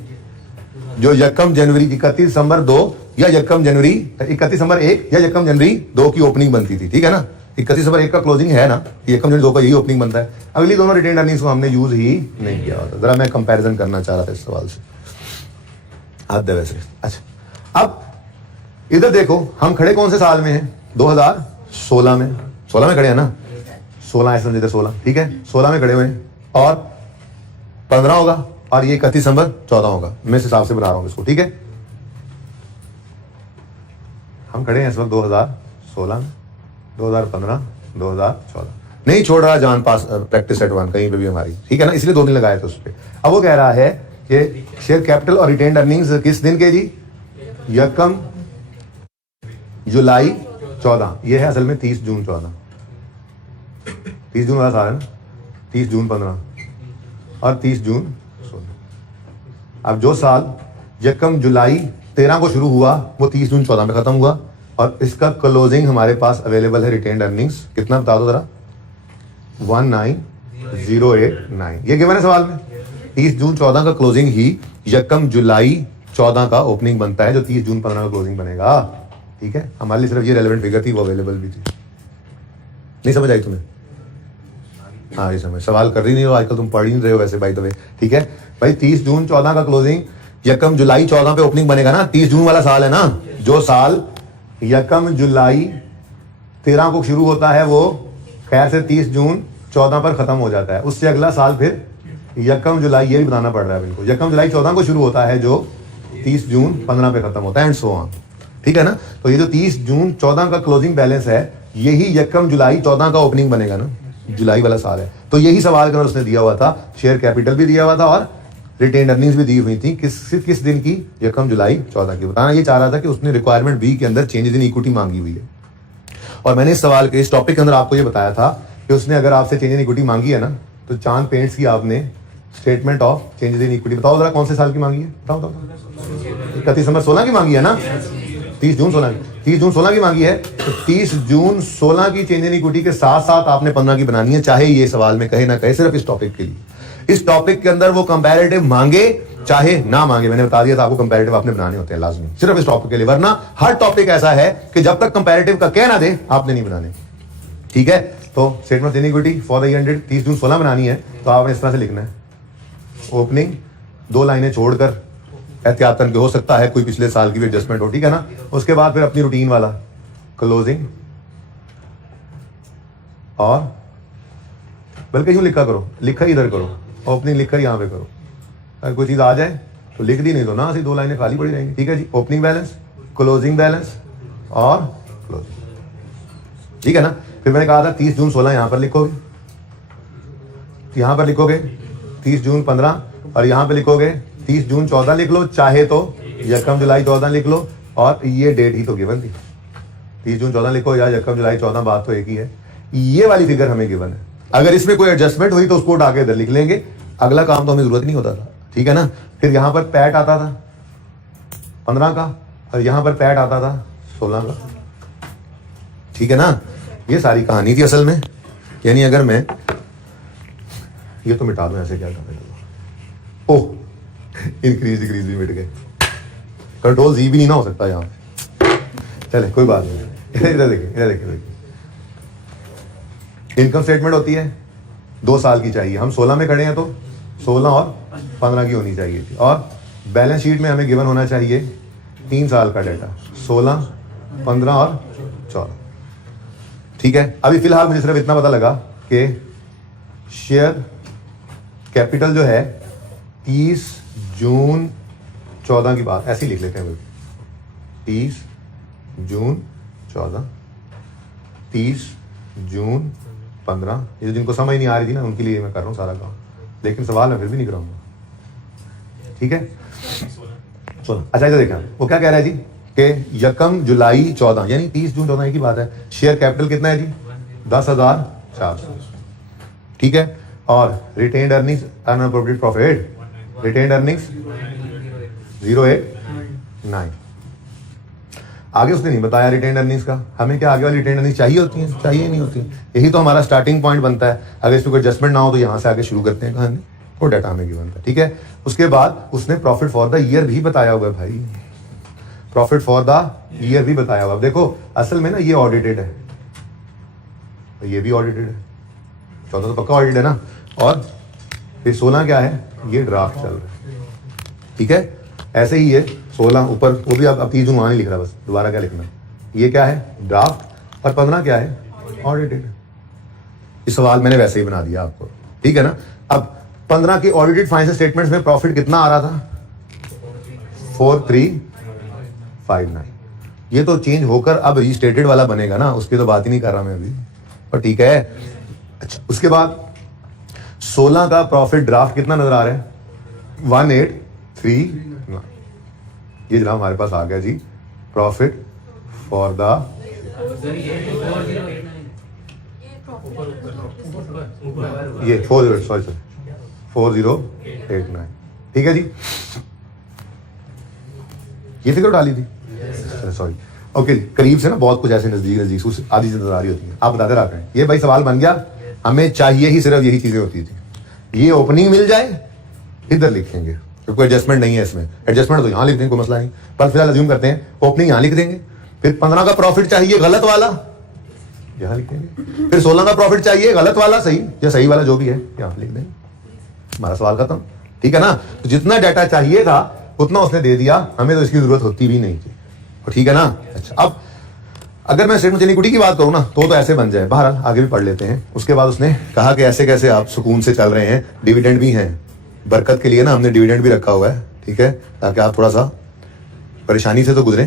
जो यकम जनवरी 31 दिसंबर 2 या यकम जनवरी 31 दिसंबर 1 या यकम जनवरी 2 की ओपनिंग बनती थी, ठीक है ना। 31 दिसंबर 1 का क्लोजिंग है ना, यकम जनवरी 2 का यही ओपनिंग बनता है। अगली दोनों रिटेन अर्निंग्स को हमने यूज ही नहीं किया होता। जरा मैं कंपैरिजन करना चाह रहा था इस सवाल से, आधे वैसे। अच्छा, अब इधर देखो, हम खड़े कौन से साल में हैं, 2016 में। 16 में खड़े हैं ना, 16 ऐसे समझे थे, 16, ठीक है, 16 में खड़े हुए हैं। और 15 होगा और ये 31 दिसंबर 14 होगा, मैं इस हिसाब से बना रहा हूं इसको, ठीक है। हम खड़े हैं इस वक्त 2016 में, 2015, 2014, नहीं छोड़ रहा जान पास प्रैक्टिस सेट 1 कहीं पे भी हमारी, ठीक है ना, इसलिए 2 दिन लगाए थे उस पर। अब वो कह रहा है कि शेयर कैपिटल और रिटेन्ड अर्निंग्स किस दिन के जी, यकम जुलाई 14, ये है असल में 30 जून 14, 30 जून वाला साल है ना, 30 जून 15 और 30 जून 16। अब जो साल यकम जुलाई 13 को शुरू हुआ वो 30 जून 14 में खत्म हुआ, और इसका क्लोजिंग हमारे पास अवेलेबल है रिटेन्ड अर्निंग्स, कितना बता दो जरा, 19089, ये गिवन है सवाल में। 30 जून 14 का क्लोजिंग ही यकम जुलाई 14 का ओपनिंग बनता है, जो 30 जून 15 का क्लोजिंग बनेगा, ठीक है। हमारे लिए सिर्फ ये रेलेवेंट फिगर थी, वो अवेलेबल भी थी। नहीं समझ आई तुम्हें? हाँ, ये समझ, सवाल कर रही नहीं हो आजकल, तुम पढ़ ही नहीं रहे हो वैसे, बाय द वे, ठीक है भाई। 30 जून 14 का क्लोजिंग यकम जुलाई 14 पे ओपनिंग बनेगा ना, 30 जून वाला साल है ना, जो साल यकम जुलाई 13 को शुरू होता है वो खैर से 30 जून 14 पर खत्म हो जाता है। उससे अगला साल फिर यकम जुलाई, ये भी बताना पड़ रहा है इनको, यकम जुलाई 14 को शुरू होता है जो 30 जून 15 पे खत्म होता है, एंड सो ऑन, ठीक है ना। तो ये जो 30 जून 14 का क्लोजिंग बैलेंस है, यही यकम जुलाई 14 का ओपनिंग बनेगा ना, जुलाई वाला साल है। तो यही सवाल कर उसने दिया हुआ था, शेयर कैपिटल भी दिया हुआ था और रिटेन्ड अर्निंग्स भी दी हुई थी, किस दिन की, यकम जुलाई 14 की। बताना ये चाह रहा था कि उसने रिक्वायरमेंट बी के अंदर चेंजेस इन इक्विटी मांगी हुई है। और मैंने इस सवाल के, इस टॉपिक के अंदर आपको ये बताया था कि उसने अगर आपसे चेंज इन इक्विटी मांगी है ना, तो चांद पेंट्स की आपने statement of changes in equity, बताओ जरा कौन से साल की मांगी है, बताओ 31 दिसंबर 16 की मांगी है ना, 30 जून 16 की मांगी है। तो 30 जून 16 की चेंज इन इक्विटी के साथ साथ आपने 15 की बनानी है, चाहे ये सवाल में कहे ना कहे, सिर्फ इस टॉपिक के लिए। इस टॉपिक के अंदर वो कंपैरेटिव मांगे चाहे ना मांगे, मैंने बता दिया था आपको, कंपैरेटिव आपने बनाने होते हैं लाजमी, सिर्फ इस टॉपिक के लिए। वरना हर टॉपिक ऐसा है कि जब तक कंपैरेटिव का कह ना दे आपने नहीं बनाने, ठीक है। तो statement of equity for the year ended 30 जून 16 बनानी है, तो आपने इस तरह से लिखना है, ओपनिंग 2 लाइनें छोड़कर, एहतियातन के हो सकता है कोई पिछले साल की भी एडजस्टमेंट हो, ठीक है ना। उसके बाद फिर अपनी रूटीन वाला क्लोजिंग, और बल्कि यूं लिखा करो, लिखा इधर करो, ओपनिंग लिखकर यहां पे करो, अगर कोई चीज आ जाए तो लिख दी, नहीं तो ना, ऐसी 2 लाइनें खाली पड़ी रहेंगी, ठीक है जी। ओपनिंग बैलेंस, क्लोजिंग बैलेंस और क्लोजिंग, ठीक है ना। फिर मैंने कहा था 30 जून 16 यहां पर लिखोगे, यहां पर लिखोगे 30 जून 15, और यहां पर लिखोगे 30 जून 14 लिख लो, चाहे तो यकम जुलाई 14 लिख लो, और ये डेट ही तो गिवन थी, 30 जून 14 लिखो या यकम जुलाई 14, बात तो एक ही है। ये वाली फिगर हमें गिवन है, अगर इसमें कोई एडजस्टमेंट हुई तो उसको उठा के इधर लिख लेंगे, अगला काम तो हमें जरूरत नहीं होता था, ठीक है ना। फिर यहां पर पैट आता था 15 का, और यहां पर पैट आता था 16 का, ठीक है ना। ये सारी कहानी थी असल में। यानी अगर मैं ये तो मिटा दूं, ऐसे क्या करना, ओह इंक्रीज डिक्रीज भी मिट गए, कंट्रोल जी भी नहीं ना हो सकता यहाँ पे, चले कोई बात नहीं। इधर देखिए, इधर देखिए, इनकम स्टेटमेंट होती है 2 साल की चाहिए, हम 16 में खड़े हैं तो 16 और 15 की होनी चाहिए थी, और बैलेंस शीट में हमें गिवन होना चाहिए 3 साल का डाटा, 16, 15 और 14, ठीक है। अभी फिलहाल मुझे सिर्फ इतना पता लगा कि शेयर कैपिटल जो है 30 जून 14 की बात, ऐसे ही लिख लेते हैं, 30 जून 14, 30 जून 15। ये जिनको समझ नहीं आ रही थी ना उनके लिए मैं कर रहा हूँ सारा काम, लेकिन सवाल मैं फिर भी नहीं कराऊंगा, ठीक है। 16। अच्छा इधर देखना, वो क्या कह रहा है जी कि यकम जुलाई 14 यानी 30 जून 14 की बात है। शेयर कैपिटल कितना है जी 10,400, ठीक है। और retained earnings unappropriate profit, retained earnings 089। आगे उसने नहीं बताया रिटेन्ड अर्निंग्स का। हमें क्या आगे वाली रिटेन्ड अर्निंग्स चाहिए होती हैं? चाहिए नहीं होती। यही तो हमारा स्टार्टिंग पॉइंट बनता है। अगर इसमें कोई एडजस्टमेंट ना हो तो यहाँ से आगे शुरू करते हैं कहानी, वो डाटा हमें गिवन बनता है, ठीक है। उसके बाद उसने प्रॉफिट फॉर द ईयर भी बताया हुआ है भाई, प्रॉफिट फॉर द ईयर भी बताया हुआ। देखो असल में ना ये ऑडिटेड है, ये भी ऑडिटेड है, 14 तो पक्का ऑडिट है ना। और फिर 16 क्या है, ये ड्राफ्ट चल रहा है, ठीक है। ऐसे ही ये 16 ऊपर, वो भी अब 30 जून वहां नहीं लिख रहा, बस दोबारा क्या लिखना, ये क्या है ड्राफ्ट, और 15 क्या है ऑडिटेड। इस सवाल मैंने वैसे ही बना दिया आपको, ठीक है ना। अब 15 के ऑडिटेड फाइनेंशियल स्टेटमेंट्स में प्रॉफिट कितना आ रहा था 4359। ये तो चेंज होकर अब रिस्टेटेड वाला बनेगा ना, उसकी तो बात ही नहीं कर रहा मैं अभी, और ठीक है। अच्छा उसके बाद 16 का प्रॉफिट ड्राफ्ट कितना नजर आ रहा है 1839। ये जनाब हमारे पास आ गया जी प्रॉफिट फॉर द, ये 4089, ठीक है जी। ये फिगर डाली थी, सॉरी ओके। करीब से ना बहुत कुछ ऐसे नजदीक आधी नजर आ रही होती है, आप बताते रहते हैं। ये भाई सवाल बन गया, हमें चाहिए ही सिर्फ यही चीजें होती थी, ये ओपनिंग मिल जाए इधर लिखेंगे, कोई एडजस्टमेंट नहीं है इसमें। एडजस्टमेंट तो यहाँ लिख देंगे, कोई मसला नहीं, पर फिलहाल अज्यूम करते हैं ओपनिंग यहाँ लिख देंगे। फिर 15 का प्रॉफिट चाहिए गलत वाला, यहाँ लिखेंगे। फिर 16 का प्रॉफिट चाहिए गलत वाला, सही या सही वाला जो भी है यहाँ लिख देंगे, हमारा सवाल खत्म, ठीक है ना। तो जितना डाटा चाहिए था उतना उसने दे दिया, हमें तो इसकी जरूरत होती भी नहीं थी, ठीक है ना। अच्छा अब अगर मैं स्टेटमेंट इक्विटी की बात करूं ना तो ऐसे बन जाए, बहरहाल आगे भी पढ़ लेते हैं। उसके बाद उसने कहा कि ऐसे कैसे आप सुकून से चल रहे हैं, डिविडेंड भी हैं, बरकत के लिए ना हमने डिविडेंड भी रखा हुआ है, ठीक है, ताकि आप थोड़ा सा परेशानी से तो गुजरे।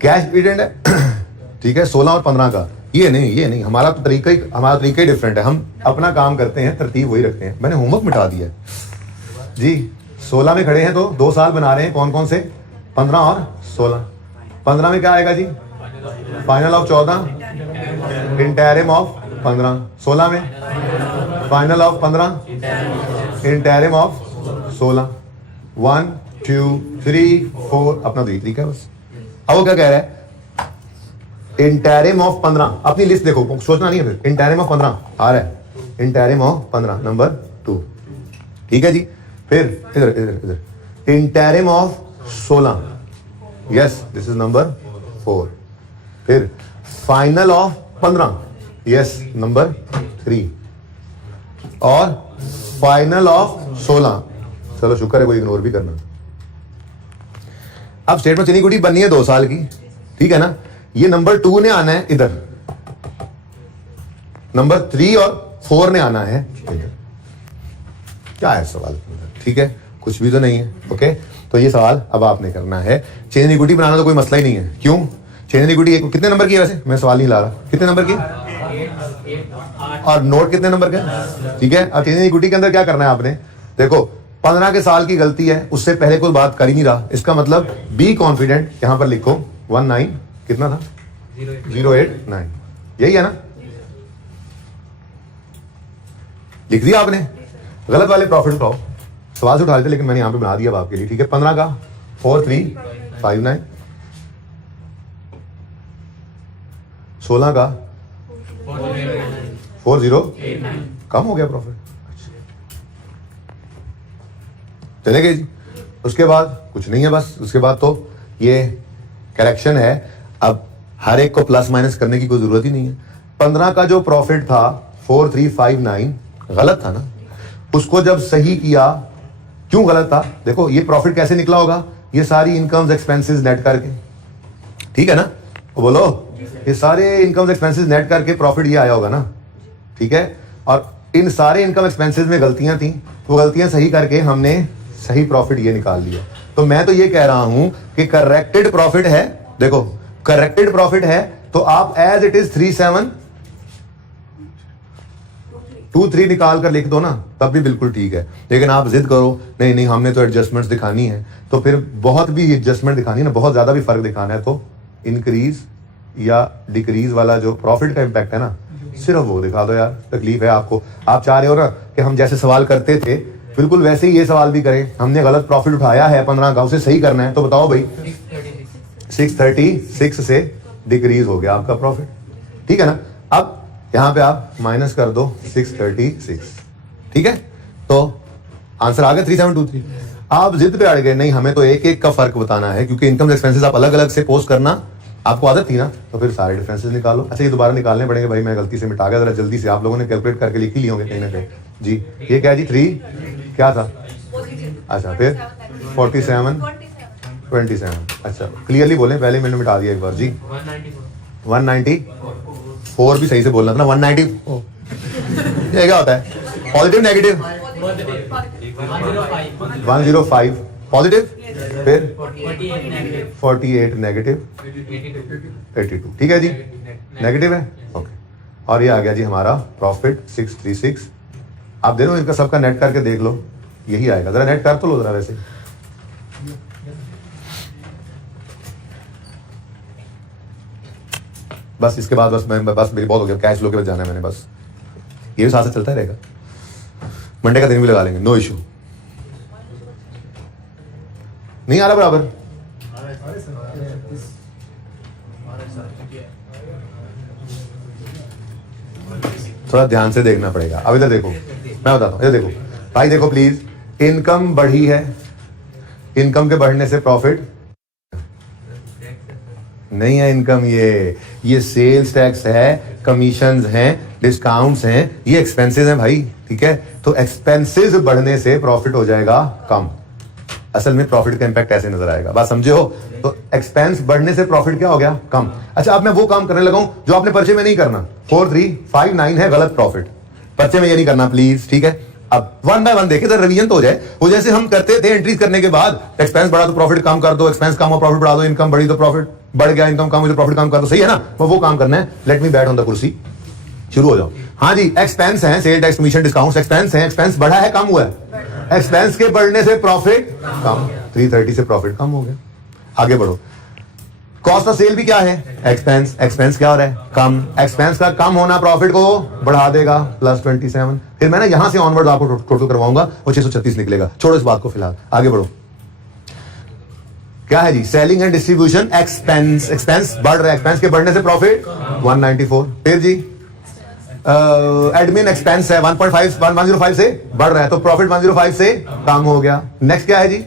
कैश डिविडेंड है, ठीक है, 16 और 15 का। ये नहीं हमारा तरीका ही डिफरेंट है। हम अपना काम करते हैं, तरतीब वही रखते हैं। मैंने होमवर्क मिटा दिया है जी। 16 में खड़े हैं तो 2 साल बना रहे हैं, कौन कौन से 15 और 16। 15 में क्या आएगा जी फाइनल ऑफ 14, इंटरिम ऑफ 15। 16 में फाइनल ऑफ 15, इंटरिम ऑफ 16। 1 2 3 4 अपना तरीका है बस। अब वो क्या कह रहा है इंटरिम ऑफ 15, अपनी लिस्ट देखो, सोचना नहीं है। फिर इंटरिम ऑफ 15 आ रहा है, इंटरिम ऑफ 15 नंबर 2, ठीक है जी। फिर इधर इधर इधर interim of 16, yes this is number 4। फिर फाइनल ऑफ 15, यस नंबर 3, और फाइनल ऑफ 16। चलो शुक्र है कोई इग्नोर भी करना। अब स्टेटमेंट चनी गुटी बननी है 2 साल की, ठीक है ना। ये नंबर 2 ने आना है इधर, नंबर 3 और 4 ने आना है इधर। क्या है सवाल, ठीक है, कुछ भी तो नहीं है, ओके। तो ये सवाल अब आपने करना है। चेंज इन इक्विटी बनाना तो कोई मसला ही नहीं है। क्यों, चेंज इन इक्विटी कितने नंबर की है वैसे, मैं सवाल नहीं ला रहा, कितने नंबर की, और नोट कितने नंबर का, ठीक है। अब चेंज इन इक्विटी के अंदर क्या करना है आपने, देखो 15 के साल की गलती है, उससे पहले कोई बात कर ही नहीं रहा, इसका मतलब बी कॉन्फिडेंट, यहां पर लिखो 19 कितना था 089, यही है ना, लिख दिया आपने। गलत वाले प्रॉफिट उठाओ, सवाल से उठा लेते लेकिन मैंने यहां पे बना दिया आपके लिए, ठीक है। 15 का 4359, 16 का 4089, कम हो गया प्रॉफिट, चले गए जी। उसके बाद कुछ नहीं है बस, उसके बाद तो ये करेक्शन है। अब हर एक को प्लस माइनस करने की कोई जरूरत ही नहीं है। 15 का जो प्रॉफिट था 4359 गलत था ना, उसको जब सही किया, क्यों गलत था, देखो ये प्रॉफिट कैसे निकला होगा, ये सारी इनकम्स एक्सपेंसेस नेट करके, ठीक है ना, बोलो ये सारे इनकम्स एक्सपेंसेस नेट करके प्रॉफिट ये आया होगा ना, ठीक है। और इन सारे इनकम एक्सपेंसेस में गलतियां थी, वो गलतियां सही करके हमने सही प्रॉफिट ये निकाल लिया। तो तो मैं तो ये कह रहा हूं कि करेक्टेड प्रॉफिट है, देखो करेक्टेड प्रॉफिट है तो आप एज इट इज 3723 निकाल कर लिख दो ना, तब भी बिल्कुल ठीक है। लेकिन आप जिद करो नहीं नहीं हमने तो एडजस्टमेंट्स दिखानी है, तो फिर बहुत भी एडजस्टमेंट दिखानी है ना, बहुत ज्यादा भी फर्क दिखाना है, तो इंक्रीज या डिक्रीज वाला जो प्रॉफिट का इम्पैक्ट है ना, सिर्फ वो दिखा दो यार। तकलीफ है आपको, आप चाह रहे हो ना कि हम जैसे सवाल करते थे बिल्कुल वैसे ही ये सवाल भी करें। हमने गलत प्रॉफिट उठाया है 15 का, उसे सही करना है, तो बताओ भाई 636 से डिक्रीज हो गया आपका प्रॉफिट, ठीक है ना। अब यहां पे आप माइनस कर दो 636, ठीक है, तो आंसर आ गया 3723। आप जिद पे अड़ गए नहीं हमें तो एक एक का फर्क बताना है, क्योंकि इनकम एक्सपेंसेस आप अलग अलग से पोस्ट करना आपको आदत थी ना, तो फिर सारे डिफरेंसेस निकालो। अच्छा ये दोबारा निकालने पड़ेंगे भाई, मैं गलती से मिटा गया, जरा जल्दी से आप लोगों ने कैलकुलेट करके लिख ही लिए होंगे कहीं ना कहीं जी। ये क्या जी 3 क्या था, अच्छा फिर 4727, अच्छा क्लियरली बोले, पहले मैंने मिटा दिया एक बार जी। 194 भी सही से बोलना था ना, 190 ये क्या होता है, पॉजिटिव नेगेटिव 105 पॉजिटिव, फिर 48 नेगेटिव 82, ठीक है जी, नेगेटिव है ओके। और ये आ गया जी हमारा प्रॉफिट 636। आप देखो इनका सबका नेट करके देख लो, यही आएगा, जरा नेट कर तो लो जरा वैसे। बस इसके बाद बस मेरी बहुत हो गया, कैश फ्लो के बाद जाना है मैंने, बस ये भी साथ से चलता रहेगा, मंडे का दिन भी लगा लेंगे, नो इशू। नहीं आ रहा बराबर, थोड़ा ध्यान से देखना पड़ेगा। अब इधर देखो, मैं बताता हूं, इधर देखो भाई, देखो प्लीज, इनकम बढ़ी है, इनकम के बढ़ने से प्रॉफिट नहीं है, इनकम ये सेल्स टैक्स है, कमीशंस हैं, डिस्काउंट्स हैं, ये एक्सपेंसेस हैं भाई, ठीक है। तो एक्सपेंसेस बढ़ने से प्रॉफिट हो जाएगा कम। असल में प्रॉफिट का इंपैक्ट ऐसे नजर आएगा, बात समझे हो। तो एक्सपेंस बढ़ने से प्रॉफिट क्या हो गया, कम। अच्छा अब मैं वो काम करने लगा हूं जो आपने पर्चे में नहीं करना, 4359 है गलत प्रॉफिट, पर्चे में ये नहीं करना प्लीज, ठीक है। अब वन बाय वन देखे तो रिवीजन तो हो जाए। वो जैसे हम करते थे एंट्रीज करने के बाद, एक्सपेंस बढ़ा तो प्रॉफिट कम कर दो, एक्सपेंस कम हो प्रॉफिट बढ़ा दो, इनकम बढ़ी तो प्रॉफिट बढ़ गया, इनकम कम हुई तो प्रॉफिट कम कर दो, सही है ना। वो काम करना है। लेट मी बैठ ऑन द कुर्सी, शुरू हो जाओ। हाँ जी, एक्सपेंस है, sale tax commission discount expense है, एक्सपेंस बढ़ा है कम हुआ है, एक्सपेंस के बढ़ने से प्रॉफिट कम, 330 से प्रॉफिट कम हो गया। आगे बढ़ो, कॉस्ट ऑफ सेल भी क्या है, एक्सपेंस, एक्सपेंस क्या हो रहा है, कम, एक्सपेंस का कम होना प्रॉफिट को बढ़ा देगा, +27। फिर मैं ना यहां से ऑनवर्ड आपको टोटल करवाऊंगा, वो 636 निकलेगा। छोड़ो इस बात को फिलहाल, आगे बढ़ो। क्या है जी, selling and distribution expense, expense बढ़ रहा है, एक्सपेंस के बढ़ने से प्रॉफिट 194। फिर जी एडमिन एक्सपेंस है 105 से बढ़ रहा है, तो प्रॉफिट 105 से कम हो गया। नेक्स्ट क्या है जी,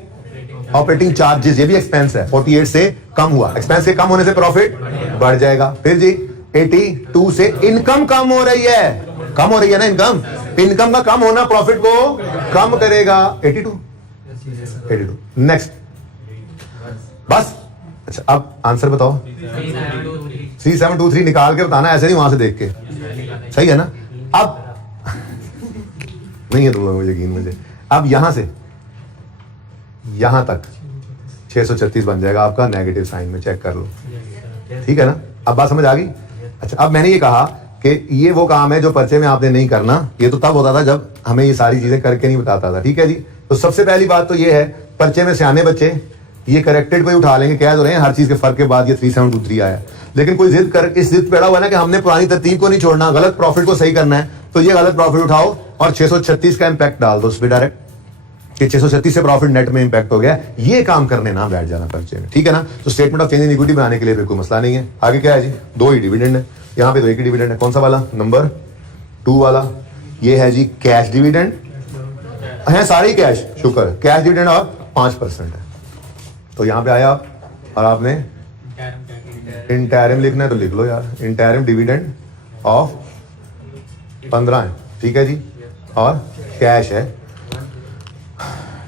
ऑपरेटिंग चार्जेस, ये भी एक्सपेंस है, 48 से कम हुआ, एक्सपेंस के कम होने से प्रॉफिट बढ़ जाएगा। फिर जी 82 से इनकम कम हो रही है, कम हो रही है ना इनकम, इनकम का कम होना प्रॉफिट को कम करेगा, 82। नेक्स्ट बस। अच्छा अब आंसर बताओ, 3723 निकाल के बताना, ऐसे नहीं वहां से देख के, सही है ना। अब नहीं है तुम लोगों को यकीन मुझे, अब यहां से यहां तक 636 बन जाएगा आपका, नेगेटिव साइन में चेक कर लो, ठीक है ना। अब बात समझ आ गई। अच्छा अब मैंने ये कहा कि ये वो काम है जो पर्चे में आपने नहीं करना, ये तो तब होता था जब हमें ये सारी चीजें करके नहीं बताता था, ठीक है जी। तो सबसे पहली बात तो ये है, पर्चे में सियाने बच्चे ये करेक्टेड को ही उठा लेंगे, कह तो रहे हैं हर चीज के फर्क के बाद ये 3723 आया, लेकिन कोई जिद कर इस जिद पे अड़ा हुआ ना कि हमने पुरानी तरतीब को नहीं छोड़ना, गलत प्रॉफिट को सही करना है, तो ये गलत प्रॉफिट उठाओ और 636 का इंपैक्ट डाल दो उस पर डायरेक्ट, कि 636 से प्रॉफिट नेट में इंपैक्ट हो गया। ये काम करने ना बैठ जाना पर्चे में, ठीक है ना। तो statement of change in equity बनाने के लिए फिर कोई मसला नहीं है। आगे क्या है जी, 2 ही डिविडेंड है, यहाँ पे 2 ही डिविडेंड है। कौन सा वाला, नंबर 2 वाला, ये है जी कैश डिविडेंड है, सारे ही कैश, शुक्र, कैश डिविडेंड और 5% है। तो यहां पे आया आप और आपने इंटरिम लिखना है तो लिख लो यार, इंटरिम डिविडेंड ऑफ 15 है, ठीक है जी, और कैश है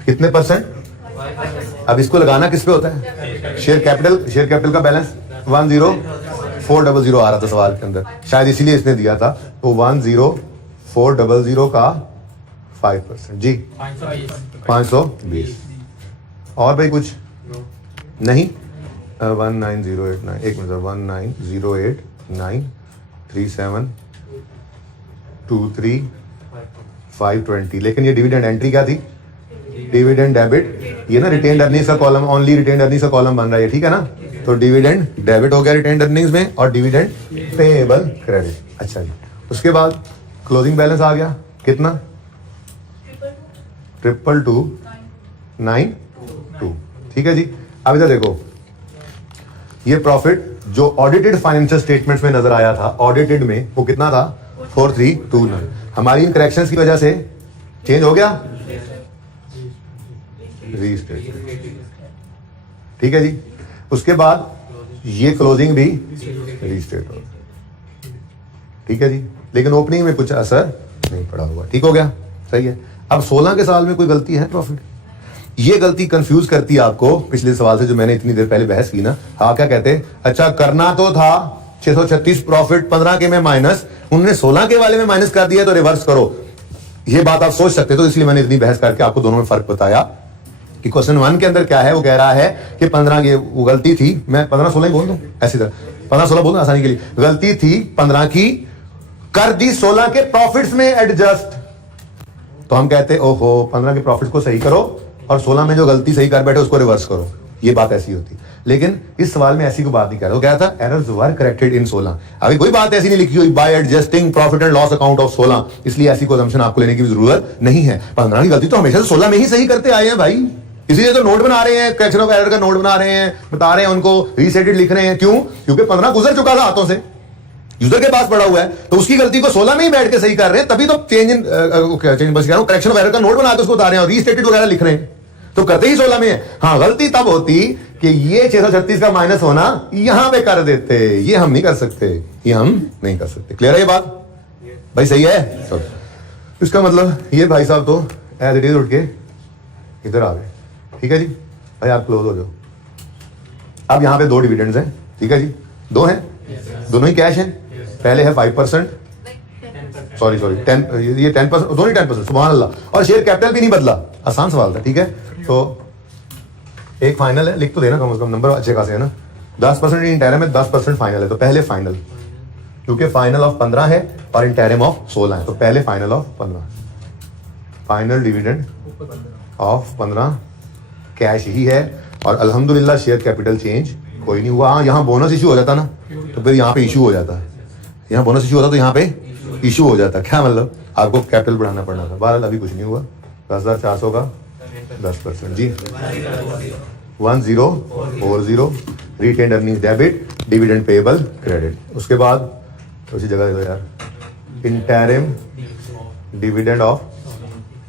कितने %। अब इसको लगाना किस पे होता है, शेयर कैपिटल का बैलेंस 10400 आ रहा था सवाल के अंदर, शायद इसीलिए इसने दिया था। तो 10400 का 5% जी 520, और भाई कुछ नहीं 19089 एक मिनट 190893723 लेकिन ये डिविडेंड एंट्री क्या थी? Dividend debit. ये ना रिटेन्ड अर्निंग्स का कॉलम, ओनली रिटेन्ड अर्निंग्स का कॉलम बन रहा है, ठीक है ना? तो डिविडेंड डेबिट हो गया रिटेन्ड अर्निंग्स में और डिविडेंड पेएबल क्रेडिट। अच्छा जी, उसके बाद क्लोजिंग बैलेंस आ गया कितना? 22292। ठीक है जी। अब इधर देखो, ये प्रॉफिट जो ऑडिटेड फाइनेंशियल स्टेटमेंट्स में नजर आया था, ऑडिटेड में वो कितना था? 4329। हमारी इन करेक्शंस की वजह से चेंज हो गया, रीस्टेटमेंट। ठीक है जी। उसके बाद ये क्लोजिंग भी रीस्टेट हो, ठीक है जी। लेकिन ओपनिंग में कुछ असर नहीं पड़ा हुआ, ठीक हो गया, सही है। अब 16 के साल में कोई गलती है प्रॉफिट? ये गलती कंफ्यूज करती है आपको पिछले सवाल से जो मैंने इतनी देर पहले बहस की ना। हाँ, क्या कहते? अच्छा करना तो था 636 प्रॉफिट 15 के में माइनस, उन्होंने 16 के वाले में माइनस कर दिया तो रिवर्स करो। ये बात आप सोच सकते, तो इसलिए मैंने इतनी बहस करके आपको दोनों में फर्क बताया कि क्वेश्चन 1 के अंदर क्या है। वो कह रहा है कि 15 की वो गलती थी, मैं 15-16 ही बोल दूं, ऐसी तरह 15-16 बोल दूं आसानी के लिए। गलती थी 15 की, कर दी 16 के प्रॉफिट्स में एडजस्ट। तो हम कहते ओहो 15 के प्रॉफिट्स को सही करो और 16 में जो गलती सही कर बैठे उसको रिवर्स करो। ये बात ऐसी होती, लेकिन इस सवाल में ऐसी कोई बात नहीं कर रहा। वो कह रहा था एरर्स वर करेक्टेड इन 16। अभी कोई बात ऐसी नहीं लिखी हुई bye adjusting profit and loss account of 16, इसलिए ऐसी कोई असम्पशन आपको लेने की जरूरत नहीं है। 15 की गलती तो हमेशा 16 में ही सही करते आए हैं भाई, इसीलिए तो नोट बना रहे हैं, करेक्शन ऑफ एरर का नोट बना रहे हैं, बता रहे हैं उनको, रीसेटेड लिख रहे हैं। क्यों? क्योंकि 15 गुजर चुका था हाथों से, यूजर के पास पड़ा हुआ है, तो उसकी गलती को 16 में ही बैठ के सही कर रहे हैं, तभी तो change in correction of error का नोट बना के उसको बता रहे हैं और रीस्टेटेड वगैरह लिख रहे हैं, तो करते ही 16 में है। हाँ, गलती तब होती कि ये 636 का माइनस होना यहां पे कर देते, ये हम नहीं कर सकते, ये हम नहीं कर सकते। क्लियर है ये बात भाई? सही है। तो इसका मतलब ये भाई साहब तो एज इट इज उठ के इधर आ गए, ठीक है जी। भाई आप क्लोज हो जाओ। अब यहां पे 2 डिविडेंड्स हैं, ठीक है जी, 2 हैं, दोनों ही कैश हैं। पहले है 5%, सॉरी 10, ये 10%, दोनों ही 10%, सुभान अल्लाह। और शेयर कैपिटल भी नहीं बदला, आसान सवाल था, ठीक है। तो एक फाइनल है, लिख तो देना कम से कम, नंबर अच्छे खासे है ना। 10% इंटरम में 10% फाइनल है, तो पहले फाइनल, क्योंकि फाइनल ऑफ 15 है और इंटरम ऑफ 16 है, तो पहले final of 15, final dividend of 15 cash ही है। और अल्हम्दुलिल्लाह शेयर कैपिटल चेंज कोई नहीं हुआ। हाँ, यहाँ बोनस इशू हो जाता ना, तो फिर यहाँ पे इशू हो जाता है, यहाँ बोनस इशू होता तो यहाँ पे इशू हो जाता। क्या मतलब? आपको कैपिटल बढ़ाना पड़ना था। बहरहाल अभी कुछ नहीं हुआ। 10,400 का 10% जी, 1040 retained earning debit, dividend payable credit. उसके बाद उसी जगह दे दो यार, इंटरिम डिविडेंड ऑफ,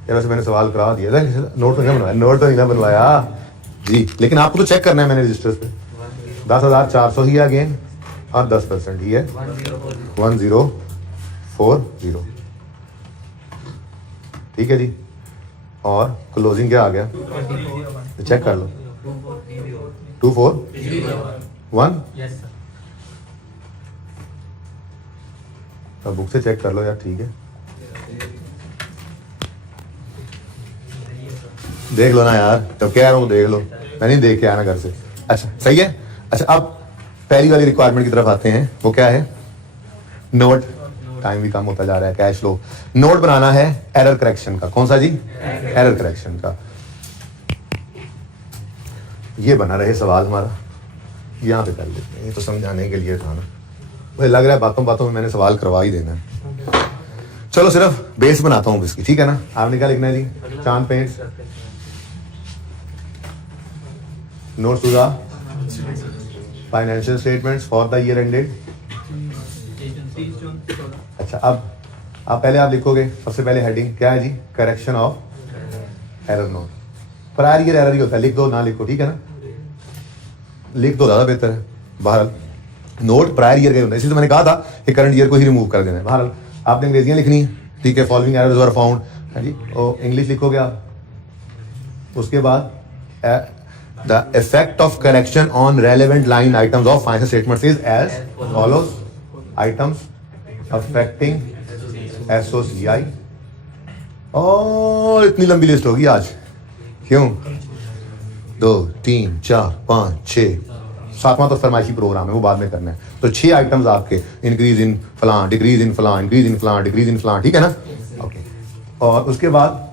यार वैसे मैंने सवाल करा दिया था, नोट तो नहीं बनवाया, नोट तो नहीं ना बनवाया जी, लेकिन आपको तो चेक करना है मैंने रजिस्टर्स पे। 10,400 ही अगेन और 10% ही है 1040, ठीक है जी। और क्लोजिंग क्या आ गया? तो चेक कर लो, 241। अब बुक से चेक कर लो यार, ठीक है, देख लो ना यार, तब कह रहा हूँ देख लो, मैं नहीं देख के आना घर से। अच्छा सही है। अच्छा, अब पहली वाली रिक्वायरमेंट की तरफ आते हैं। वो क्या है? नोट। टाइम भी कम होता जा रहा है, कैश फ्लो। नोट बनाना है एरर करेक्शन का। कौन सा जी? एरर करेक्शन का। ये बना रहे सवाल हमारा, यहाँ पे कर लेते हैं, ये तो समझाने के लिए था ना। मुझे लग रहा है बातों बातों में मैंने सवाल करवा ही देना है। चलो सिर्फ बेस बनाता हूँ इसकी, ठीक है ना। आपने क्या लिखना है जी? Chand paints notes to the financial statements for the year ended. अच्छा, अब आप लिखोगे सबसे पहले हेडिंग क्या है जी? Correction of error note. Prior year error ही होता है, लिख दो ना लिखो, ठीक है ना, लिख दो ज़्यादा बेहतर है। बहरहाल नोट प्रायर ईयर का होता है, इसलिए तो मैंने कहा था कि करंट ईयर को ही रिमूव कर देना है। बहरहाल आपने अंग्रेजियाँ लिखनी है, ठीक है। फॉलोइंग एरर्स वर फाउंड है जी, और इंग्लिश लिखोगे आप। उसके बाद the effect of correction on relevant line items of financial statements is as follows. Items affecting SOCI, और इतनी लंबी लिस्ट होगी आज, क्यों? 2 3 4 5 6, 7वां तो फरमाइशी प्रोग्राम है, वो बाद में करना है। तो 6 आइटम्स आपके, इंक्रीज इन फलां, डिक्रीज इन फलां, इंक्रीज इन फलां, डिक्रीज इन फलां, ठीक है ना। ओके, और उसके बाद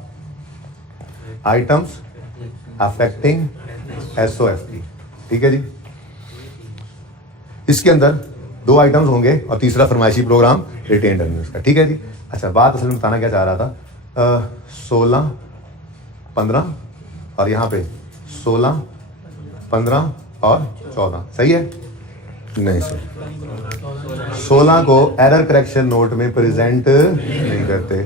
आइटम्स अफेक्टिंग SOFT, ठीक है जी। इसके अंदर 2 आइटम्स होंगे और तीसरा फरमाइशी प्रोग्राम रिटेन अर्निंग्स का, ठीक है जी। अच्छा, बात असल में बताना क्या चाह रहा था, 16 15 और यहाँ पे 16 15 और 14, सही है? नहीं सर, 16 को एरर करेक्शन नोट में प्रेजेंट नहीं करते,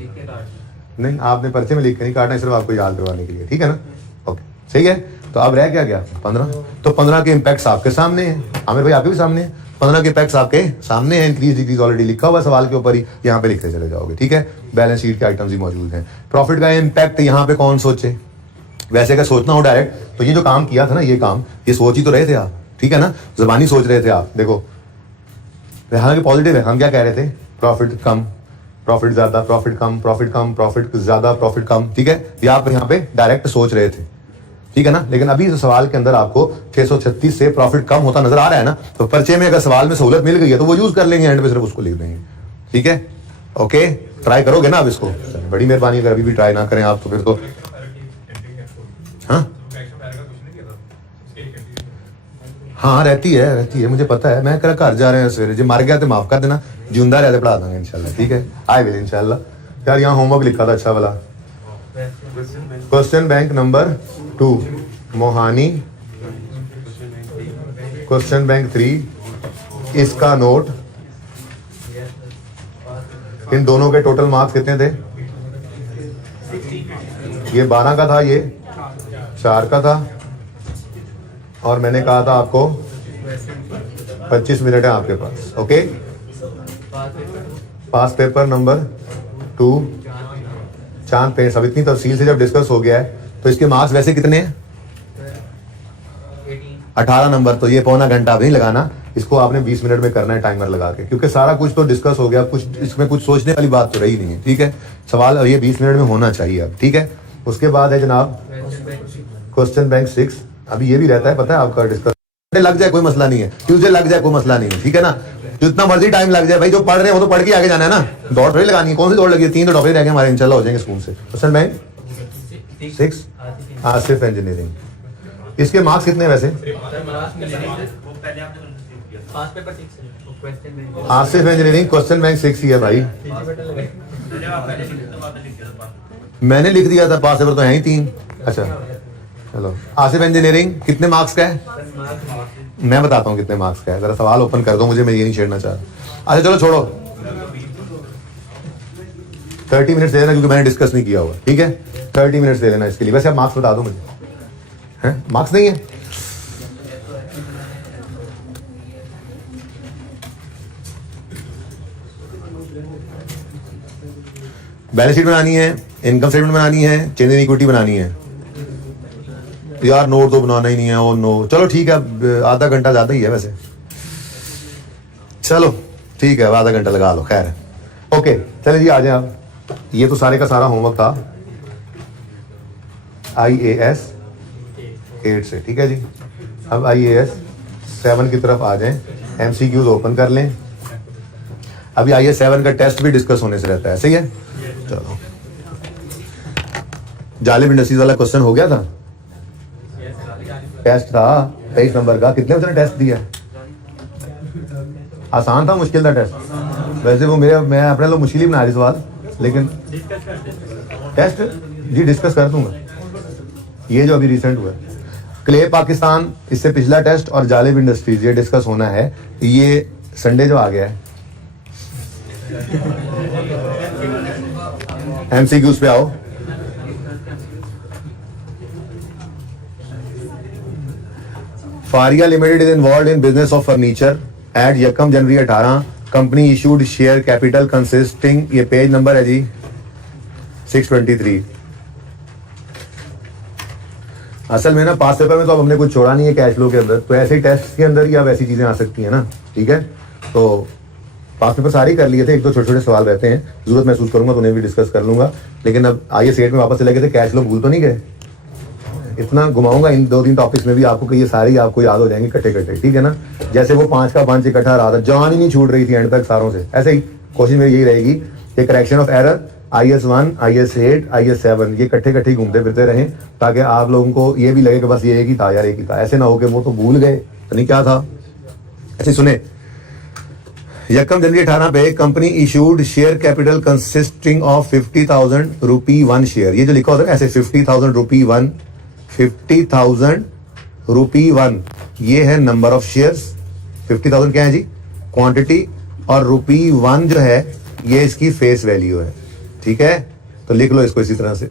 नहीं, आपने पर्चे में लिख के नहीं काटना, सिर्फ आपको याद करवाने के लिए, ठीक है ना। ओके, सही है। तो अब रह क्या गया 15, तो 15 के इम्पैक्ट्स आपके सामने हैं, आमिर भाई आपके भी सामने हैं, 15 के इम्पैक्ट्स आपके सामने हैं। इंक्रीज डिक्रीज ऑलरेडी लिखा हुआ सवाल के ऊपर ही, यहाँ पे लिखते चले जाओगे, ठीक है। बैलेंस शीट के आइटम्स भी मौजूद हैं। प्रॉफिट का इम्पैक्ट यहाँ पे कौन सोचे, वैसे अगर सोचना हो डायरेक्ट, तो ये जो काम किया था ना, ये काम ये सोच ही तो रहे थे आप, ठीक है ना, ज़बानी सोच रहे थे आप। देखो हालांकि पॉजिटिव है, हम क्या कह रहे थे, प्रॉफिट कम, प्रॉफिट ज्यादा, प्रॉफिट कम, प्रॉफिट कम, प्रॉफिट ज्यादा, प्रॉफिट कम, ठीक है, ये आप यहाँ पे डायरेक्ट सोच रहे थे, ठीक है ना। लेकिन अभी इस सवाल के अंदर आपको 636 से प्रॉफिट कम होता नजर आ रहा है ना, तो पर्चे में अगर सवाल में सहूलत मिल गई है तो वो यूज कर लेंगे, एंड पे सिर्फ उसको लिख देंगे, ठीक है। ओके, ट्राई करोगे ना अब इसको, बड़ी मेहरबानी, अगर अभी भी ट्राई ना करें आप तो फिर तो हाँ रहती है, मुझे पता है। मैं घर जा रहे हैं सवेरे, जो मर गया तो माफ कर देना, जिंदा रहते पढ़ा देंगे इंशाल्लाह, ठीक है। आई विल इंशाल्लाह। यार यहाँ होमवर्क लिखा था अच्छा वाला, question bank number 2 Mohani, question bank 3, इसका नोट, इन दोनों के टोटल मार्क्स कितने थे, ये 12 का था, ये 4 का था, और मैंने कहा था आपको 25 मिनट है आपके पास। ओके, पास पेपर नंबर 2 चांद पेंट्स। अब इतनी तफसील से जब डिस्कस हो गया है तो इसके मार्क्स वैसे कितने हैं, 18 नंबर। तो ये पौना घंटा अब नहीं लगाना, इसको आपने 20 मिनट में करना है टाइमर लगा के, क्योंकि सारा कुछ तो डिस्कस हो गया, कुछ इसमें कुछ सोचने वाली बात तो रही नहीं है, ठीक है। सवाल ये 20 मिनट में होना चाहिए अब, ठीक है। उसके बाद है जनाब क्वेश्चन बैंक 6। अभी ये भी रहता है, पता है आपका, डिस्कस लग जाए कोई मसला नहीं है, ट्यूसडे लग जाए कोई मसला नहीं है, ठीक है ना। जितना मर्जी टाइम लग जाए भाई, जो पढ़ रहे हैं वो तो पढ़ के आगे जाना है ना, दौड़ थोड़ी लगानी है। कौन सी दौड़ लगी है, 3 तो टॉपिक रह गए हमारे, इंशाल्लाह हो जाएंगे स्कूल से। क्वेश्चन बैंक 6 आसिफ इंजीनियरिंग, इसके मार्क्स कितने हैं वैसे, आसिफ इंजीनियरिंग क्वेश्चन बैंक 6 ही है भाई, मैंने लिख दिया था, पास पेपर तो है ही 3। अच्छा चलो, आसिफ इंजीनियरिंग कितने मार्क्स का है, मैं बताता हूँ कितने मार्क्स का है, जरा सवाल ओपन कर दो मुझे, मैं ये नहीं छेड़ना चाह रहा। अच्छा चलो छोड़ो, 30 मिनट्स दे देना, क्योंकि मैंने डिस्कस नहीं किया हुआ, ठीक है। 30 मिनट्स दे देना इसके लिए। वैसे आप मार्क्स बता दो मुझे, हैं मार्क्स नहीं है, बैलेंस शीट बनानी है, इनकम स्टेटमेंट बनानी है, चेंज इन इक्विटी बनानी है। यार नोट तो बनाना ही नहीं है, वो नो चलो ठीक है, आधा घंटा ज्यादा ही है वैसे, चलो ठीक है, आधा घंटा लगा लो, खैर ओके। चलिए जी आ जाए आप, ये तो सारे का सारा होमवर्क था IAS 8 से, ठीक है जी। अब IAS 7 की तरफ आ जाएं, MCQs ओपन कर लें। अभी IAS 7 का टेस्ट भी डिस्कस होने से रहता है, सही है। चलो, जालिब इंडस्ट्रीज वाला क्वेश्चन हो गया था, टेस्ट था 23 नंबर का, कितने बच्चों ने टेस्ट दिया, आसान था मुश्किल था टेस्ट, वैसे वो मैं अपने लोग मुश्किल ही बना रही सवाल, लेकिन टेस्ट जी डिस्कस कर दूंगा। ये जो अभी रिसेंट हुआ है क्ले पाकिस्तान, इससे पिछला टेस्ट, और जालिब इंडस्ट्रीज, ये डिस्कस होना है। ये संडे जो आ गया है, MCQs पे आओ। Faria limited is involved in business of furniture at 1 January 18, company issued share capital consisting, ये पेज नंबर है जी 623। असल में ना पास पेपर में तो अब हमने कुछ छोड़ा नहीं है कैश फ्लो के अंदर, तो ऐसे टेस्ट के अंदर ही अब ऐसी चीजें आ सकती हैं ना, ठीक है। तो पास पेपर सारे ही कर लिए थे, एक तो छोटे छोटे सवाल रहते हैं, जरूरत महसूस करूंगा तो उन्हें भी डिस्कस कर लूंगा। लेकिन अब IAS 8 में वापस चले गए थे, कैश फ्लो भूल तो नहीं गए, इतना घुमाऊंगा इन 2-3 टॉपिक्स में भी आपको कि ये सारे ही आपको याद हो जाएंगे कट्टे कट्टे, ठीक है ना। जैसे वो 5 का 5 इकट्ठा रहा था, जान ही नहीं छूट रही थी एंड तक सारों से, ऐसे ही कोशिश मेरी यही रहेगी कि correction of error IS1 IS8 IS7 ये कट्ठे कट्ठे घूमते फिरते रहें, ताकि आप लोगों को ये भी लगे कि बस ये एक ही था यार, एक ही था। ऐसे ना हो कि वो तो भूल गए तो नहीं क्या था। ऐसे सुने, यकम जनवरी 18 पे company issued share capital consisting of 50,000 rupee 1 share. ये जो लिखा होता है ऐसे 50,000 रुपी 1, 50,000 रुपी 1 ये है नंबर ऑफ शेयर्स। 50,000 क्या है जी, क्वांटिटी, और रुपी 1 जो है ये इसकी फेस वैल्यू है, ठीक है। तो लिख लो इसको इसी तरह से,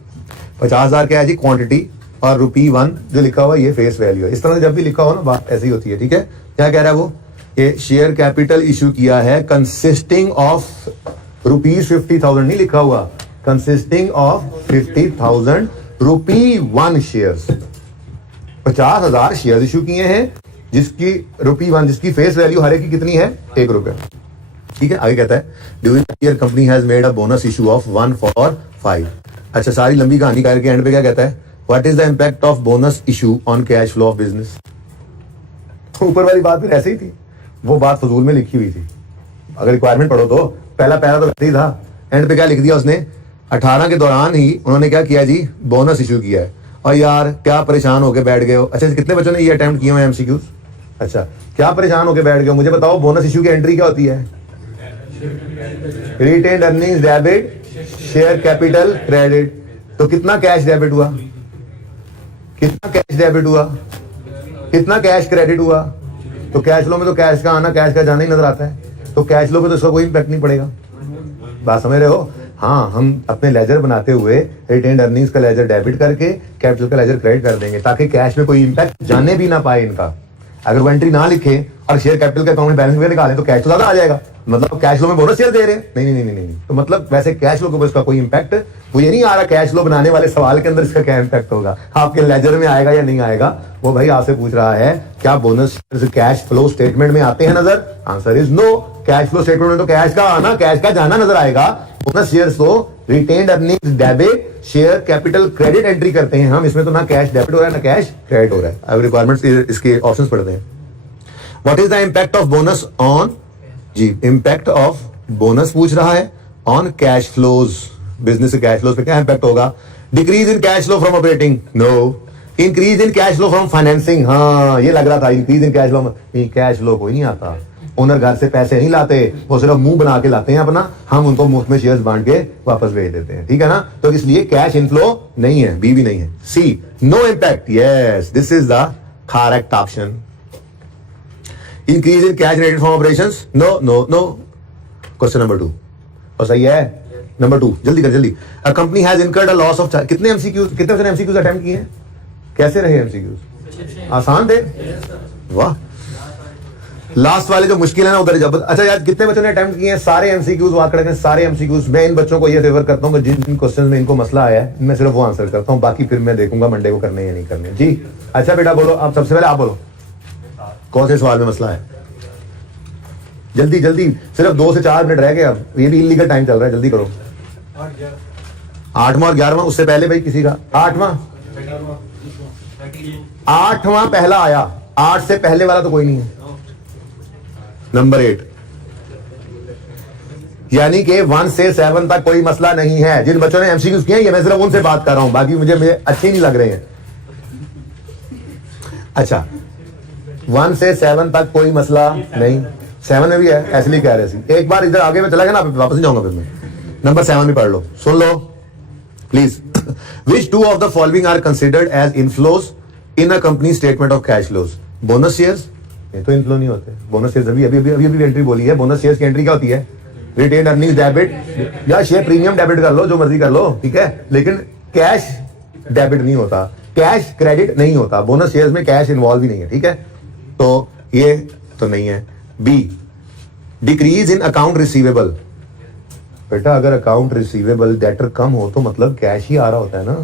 50,000 क्या है जी क्वांटिटी, और रुपी 1 जो लिखा हुआ ये फेस वैल्यू है। इस तरह से जब भी लिखा हो ना बात ऐसी होती है, ठीक है। क्या कह रहा है वो, ये शेयर कैपिटल इशू किया है कंसिस्टिंग ऑफ रुपीज 50,000 नहीं लिखा हुआ, consisting of 50,000 rupee 1 shares. 50,000 share issue किए हैं जिसकी रुपी 1 जिसकी फेस वैल्यू हर एक की कितनी है, 1 रुपया, ठीक है। आगे कहता है during year company has made a bonus issue of 1 for 5। अच्छा, सारी लंबी कहानी करके एंड पे क्या कहता है, what is the impact of bonus issue on cash flow of business. ऊपर वाली बात फिर ऐसे ही थी, वो बात फजूल में लिखी हुई थी। अगर रिक्वायरमेंट पढ़ो तो पहला पैरा तो वैसे ही था, एंड पे क्या लिख दिया उसने, 18 के दौरान ही उन्होंने क्या किया जी, बोनस इशू किया है। और यार क्या परेशान होके बैठ गए हो। अच्छा, कितने बच्चों ने ये अटेम्प्ट किए हैं MCQs। अच्छा, क्या परेशान होके बैठ गए हो, मुझे बताओ बोनस इशू की एंट्री क्या होती है, retained earnings debit, share capital credit. तो कितना कैश डेबिट हुआ, कितना कैश डेबिट हुआ, कितना कैश क्रेडिट हुआ। तो कैश फ्लो में तो कैश का आना कैश का जाना ही नजर आता है, तो कैश फ्लो में तो इसका कोई इंपैक्ट नहीं पड़ेगा। बात समझ रहे हो। हाँ, हम अपने लेजर बनाते हुए रिटेन्ड अर्निंग्स का लेजर डेबिट करके कैपिटल का लेजर क्रेडिट कर देंगे, ताकि कैश में कोई इंपैक्ट जाने भी ना पाए इनका। अगर वो एंट्री ना लिखे और शेयर कैपिटल के अकाउंट में बैलेंस वगैरह निकालें तो कैश तो ज्यादा आ जाएगा, मतलब कैश फ्लो में बोनस शेयर दे रहे हैं। नहीं, तो मतलब वैसे कैश फ्लो के ऊपर इसका कोई इंपैक्ट वो ये नहीं आ रहा। कैश फ्लो बनाने वाले सवाल के अंदर इसका क्या इंपैक्ट होगा, आपके लेजर में आएगा या नहीं आएगा, वो भाई आपसे पूछ रहा है क्या बोनस कैश फ्लो स्टेटमेंट में आते हैं नजर। Answer is no. Cash flow statement में तो कैश का आना कैश का जाना नजर आएगा। बोनस शेयर्स तो retained earnings debit, share capital credit entry करते हैं हम, इसमें तो ना कैश डेबिट हो रहा है ना कैश क्रेडिट हो रहा है। अब रिक्वायरमेंट्स इसके ऑप्शंस पढ़ते हैं। What is the impact of bonus on, जी इंपैक्ट ऑफ बोनस पूछ रहा है ऑन कैश फ्लोज। बिजनेस के कैश फ्लोज पे क्या इंपैक्ट होगा, decrease in cash flow from operating, no. Increase in cash flow from financing, हाँ ये लग रहा था increase in cash flow. Cash flow कोई नहीं आता, ओनर घर से पैसे नहीं लाते, वो सिर्फ मुंह बना के लाते हैं अपना, हम उनको मुफ्त में शेयर्स बांट के वापस भेज देते हैं, ठीक है ना। तो इसलिए कैश इनफ्लो नहीं है, बी भी नहीं है। C, no impact, yes this is the correct option. Increase in cash generated from operations, no no no. Question number 2 और सही है। नंबर 2 जल्दी कर जल्दी। A company has incurred a loss of, कितने MCQs, कितने बच्चों ने MCQs अटेम्प्ट किए हैं, कैसे रहे MCQs, आसान थे, वाह। लास्ट वाले जो मुश्किल है ना उधर जब। अच्छा यार, कितने बच्चों ने अटेम्प्ट किए हैं, सारे MCQs वाक करके सारे MCQs। मैं इन बच्चों को ये फेवर करता हूँ कि जिन क्वेश्चन में इनको मसला आया है मैं सिर्फ वो आंसर करता हूँ, बाकी फिर मैं देखूंगा मंडे को करने या नहीं करने। जी अच्छा बेटा बोलो, आप सबसे पहले आप बोलो कौन से सवाल में मसला है, जल्दी जल्दी, सिर्फ 2 से 4 मिनट रह गए, अब ये भी इलीगल टाइम चल रहा है, जल्दी करो। 8वां और 11वां, उससे पहले भाई किसी का 8वां पहला आया, 8 से पहले वाला तो कोई नहीं है। नंबर 8 यानी कि 1 से 7 तक कोई मसला नहीं है। जिन बच्चों ने MCQs किए हैं मैं सिर्फ उनसे बात कर रहा हूं, बाकी मुझे अच्छे नहीं लग रहे हैं। अच्छा 1 से 7 तक कोई मसला नहीं, 7 में भी है, इसलिए कह रहे थे। एक बार इधर आगे में चला गया ना, वापस नहीं जाऊंगा फिर मैं। नंबर 7 भी पढ़ लो, सुन लो please. Which 2 of the following are considered as inflows in a company statement of cash flows. Bonus shares, ये तो इनफ्लो नहीं होते। बोनस शेयर्स अभी एंट्री बोली है। बोनस शेयर्स की एंट्री क्या होती है, रिटेन्ड अर्निंग्स डेबिट या शेयर प्रीमियम डेबिट कर लो, जो मर्जी कर लो, ठीक है, लेकिन कैश डेबिट नहीं होता, कैश क्रेडिट नहीं होता। बोनस शेयर्स में कैश इन्वॉल्व ही नहीं है, ठीक है, तो ये तो नहीं है। B, decrease in account receivable. बेटा अगर अकाउंट रिसीवेबल डेटर कम हो तो मतलब कैश ही आ रहा होता है ना,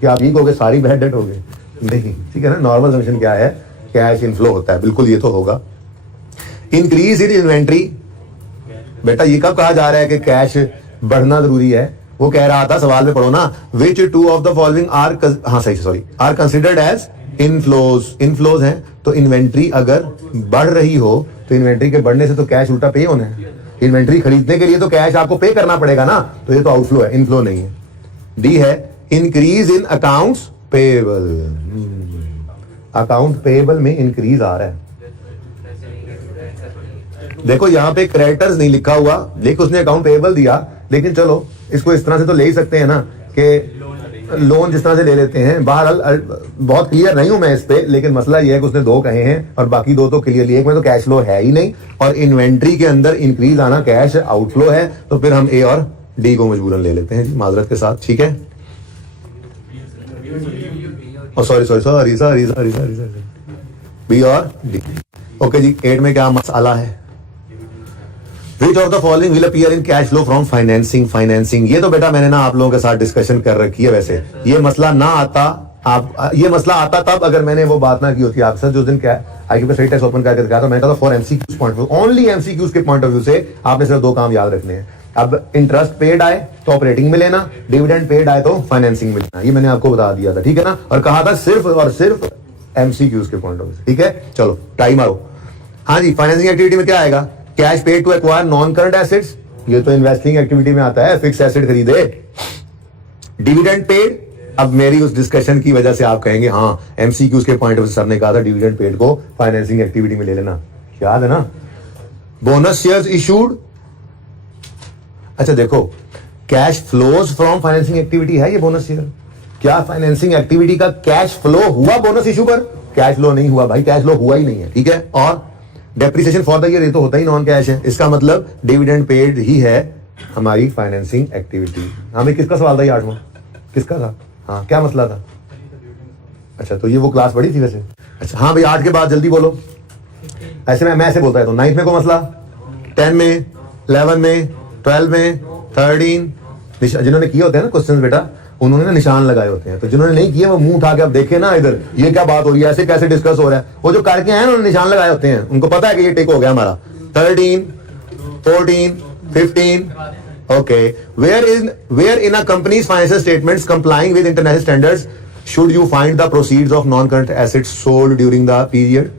कि आप ये कहोगे सारी बैड डेट हो गई, नहीं, ठीक है ना। नॉर्मल समेशन क्या है, कैश इनफ्लो होता है, बिल्कुल ये तो होगा। इंक्रीज इन इन्वेंट्री, बेटा ये कब कहा जा रहा है कि कैश बढ़ना जरूरी है, वो कह रहा था सवाल में पढ़ो ना, which two of the following are, हाँ सही, sorry, are considered as inflows. Inflows है तो इन्वेंट्री अगर बढ़ रही हो तो इन्वेंट्री के बढ़ने से तो कैश उल्टा पे होना है। इन्वेंट्री खरीदने के लिए तो कैश आपको पे करना पड़ेगा ना, तो ये तो आउटफ्लो है, इनफ्लो नहीं है। डी है increase in accounts payable. Account payable में इंक्रीज आ रहा है। देखो यहां पे क्रेडिटर्स नहीं लिखा हुआ, लेकिन उसने अकाउंट पेएबल दिया, लेकिन चलो इसको इस तरह से तो ले ही सकते हैं ना कि लोन जिस तरह से ले लेते हैं। बहरहाल बहुत क्लियर नहीं हूं मैं इस पे, लेकिन मसला यह है कि उसने दो कहे हैं और बाकी दो तो क्लियरली, एक में तो कैश फ्लो है ही नहीं और इन्वेंट्री के अंदर इंक्रीज आना कैश आउटफ्लो है, तो फिर हम ए और डी को मजबूरन ले लेते हैं जी, माजरत के साथ, ठीक है। Sorry sorry sorry sorry sorry sorry B और डी। ओके जी, 8 में क्या मसाला है? Which of the following will appear in cash flow from financing? Financing, ये तो बेटा मैंने ना आप लोगों के साथ डिस्कशन कर रखी है। वैसे ये मसला ना आता, आप ये मसला आता तब अगर मैंने वो बात ना की होती आपके साथ, जो दिन क्या आईक्यू का सही टेस्ट ओपन करके दिखाया था, मैंने कहा था for MCQs point of view, only MCQs के पॉइंट ऑफ व्यू से आपने सिर्फ दो काम याद रखने हैं। अब इंटरेस्ट पेड आए तो ऑपरेटिंग में लेना, डिविडेंड पेड आए तो फाइनेंसिंग में लेना, ये मैंने आपको बता दिया था, ठीक है ना। और कहा था सिर्फ और सिर्फ एमसीक्यूज के पॉइंट ऑफ व्यू से, ठीक है। चलो टाइम मारो। हाँ जी, फाइनेंसिंग एक्टिविटी में क्या आएगा? Cash paid to acquire non current assets, ये तो इन्वेस्टिंग एक्टिविटी में आता है, फिक्स एसेट खरीदे। डिविडेंड पेड, अब मेरी उस डिस्कशन की वजह से आप कहेंगे हाँ एमसीक्यूज के पॉइंट ऑफ व्यू सर ने कहा था डिविडेंड पेड को फाइनेंसिंग एक्टिविटी में ले लेना, याद है ना। बोनस शेयर्स इशूड, अच्छा देखो cash flows from financing activity है ये बोनस शेयर। क्या फाइनेंसिंग एक्टिविटी का कैश फ्लो हुआ बोनस इशू पर? कैश फ्लो नहीं हुआ भाई, कैश फ्लो हुआ ही नहीं है, ठीक है। और डेप्रिसिएशन फॉर द ईयर, ये तो होता ही नॉन कैश है, इसका मतलब डिविडेंड पेड ही है हमारी फाइनेंसिंग एक्टिविटी। हमें किसका सवाल था ये 8वां, किसका था? हाँ क्या मसला था? अच्छा तो ये वो क्लास बड़ी थी वैसे। अच्छा हाँ भाई 8 के बाद जल्दी बोलो। ऐसे मैं ऐसे बोलता है तो 9 में को मसला, 10 में, 11 में, 12 में, 13, जिन्होंने किए होते हैं ना क्वेश्चन बेटा, उन्होंने ना निशान लगाए होते हैं, तो जिन्होंने नहीं किए वो मुंह उठा के अब देखे ना इधर ये क्या बात हो रही है, ऐसे कैसे डिस्कस हो रहा है। वो जो करके आए उन्होंने निशान लगाए होते हैं, उनको पता है कि ये टिक हो गया हमारा। 13, 14, 15, okay. Where in a company's financial statements complying with international standards should you find the proceeds of non current assets sold during the period.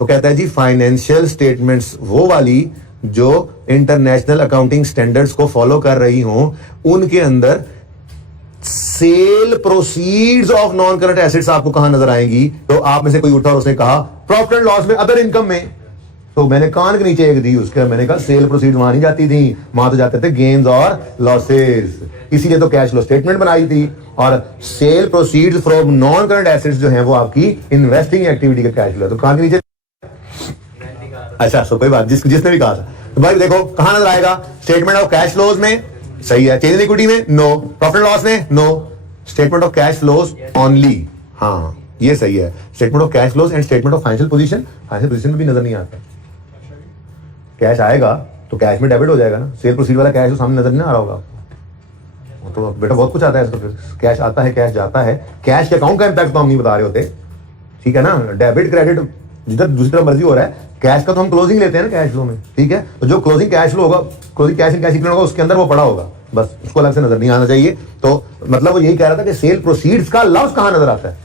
वो कहता है जी फाइनेंशियल स्टेटमेंट्स वो वाली जो इंटरनेशनल अकाउंटिंग स्टैंडर्ड्स को फॉलो कर रही हों, उनके अंदर sale proceeds of non current assets आपको कहां नजर आएंगी? तो आप में से कोई उठा और उसने कहा प्रॉफिट एंड लॉस में, अदर इनकम में, तो मैंने कान के नीचे एक दी उसके, मैंने कहा सेल प्रोसीड्स वहां नहीं जाती थी, वहां तो जाते थे गेन्स और लॉसेस, इसीलिए तो कैश फ्लो स्टेटमेंट बनाई थी। और sale proceeds from non current assets जो है वो आपकी इन्वेस्टिंग एक्टिविटी का कैश फ्लो, तो कान के नीचे। अच्छा सो कोई बात, जिसने भी कहा था, तो भाई देखो कहां नजर आएगा? स्टेटमेंट ऑफ कैश फ्लोज में, सही है। चेंज इन इक्विटी में नो, प्रॉफिट लॉस में no, statement of cash flows only, हाँ ये सही है। Statement of cash flows and statement of financial position, financial position में भी नजर नहीं आता। कैश आएगा तो कैश में डेबिट हो जाएगा ना, सेल प्रोसीड वाला कैश तो सामने नजर नहीं आ रहा होगा आपको, तो बेटा बहुत कुछ आता है। तो फिर कैश आता है, कैश जाता है, कैश के अकाउंट का इम्पैक्ट तो हम नहीं बता रहे होते, ठीक है ना। डेबिट क्रेडिट जिधर दूसरी तरफ मर्जी हो रहा है, कैश का तो हम क्लोजिंग लेते हैं ना कैश फ्लो में, ठीक है। तो जो क्लोजिंग कैश फ्लो होगा, closing cash in cash equity होगा, उसके अंदर वो पड़ा होगा, बस उसको अलग से नजर नहीं आना चाहिए। तो मतलब वो यही कह रहा था कि सेल प्रोसीड्स का लफ्ज कहां नजर आता है,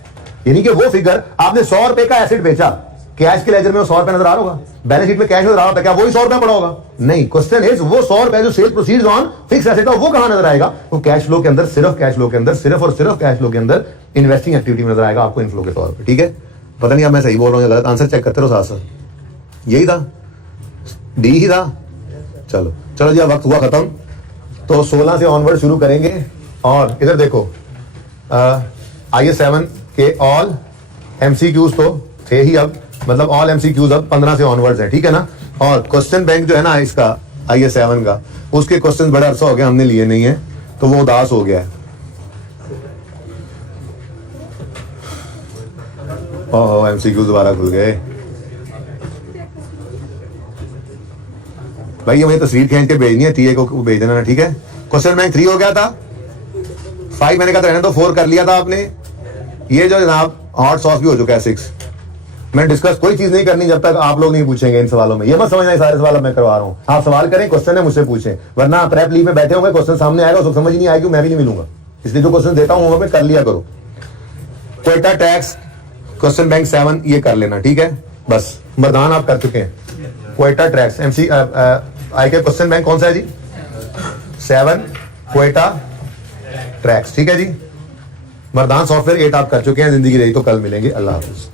यानी कि वो फिगर आपने 100 रुपए का एसेट बेचा, कैश के लेजर में वो 100 रुपए नजर आ रहा होगा, बैलेंस शीट में कैश नजर आ रहा था, क्या वही 100 रुपए पड़ा होगा? नहीं। क्वेश्चन इज वो 100 रुपए जो sale proceeds on fix asset था वो कहां नजर आएगा? वो कैश फ्लो के अंदर, सिर्फ कैश फ्लो के अंदर, सिर्फ और सिर्फ कैश फ्लो के अंदर इन्वेस्टिंग एक्टिविटी में नजर आएगा आपको इनफ्लो के तौर पर, ठीक है। पता नहीं अब मैं सही बोल रहा हूं या गलत, आंसर चेक करते रहो साथ साथ। यही था, डी ही था। चलो चलो जी, अब वक्त हुआ खत्म, तो 16 से ऑनवर्ड शुरू करेंगे। और इधर देखो IS 7 के ऑल MCQs तो थे ही, अब मतलब ऑल MCQs अब 15 से ऑनवर्ड्स हैं, ठीक है ना। और क्वेश्चन बैंक जो है ना इसका IS 7 का, उसके क्वेश्चन बड़ा अरसा हो गया हमने लिए नहीं है, तो वो उदास हो गया है। ओह MCQs दोबारा खुल गए भाई, ये मुझे तस्वीर खींच के भेजनी है, टीए को भेज देना ना, ठीक है। क्वेश्चन बैंक 3 हो गया था, 5 मैंने कहा रहने तो 4 कर लिया था आपने। ये जो जनाब हॉट सॉस भी हो चुका है 6, मैं डिस्कस कोई चीज नहीं करनी जब तक आप लोग नहीं पूछेंगे इन सवालों में। ये मत समझना सारे सवाल मैं करवा रहा हूँ। आप सवाल करें, क्वेश्चन है मुझसे पूछें, वरना प्रेप लीव में बैठे होंगे, क्वेश्चन सामने आएगा, उसको समझ नहीं आएगी, मैं भी नहीं मिलूंगा। इसलिए जो क्वेश्चन देता हूँ मैं कर लिया करो। क्वेटा टैक्स क्वेश्चन बैंक 7 ये कर लेना, ठीक है। बस मरदान आप कर चुके हैं। क्वेटा टैक्स एमसी आई के क्वेश्चन बैंक कौन सा है जी? 7 क्वेटा टैक्स, ठीक है जी। मरदान सॉफ्टवेयर 8 आप कर चुके हैं। जिंदगी रही तो कल मिलेंगे। अल्लाह हाफिज।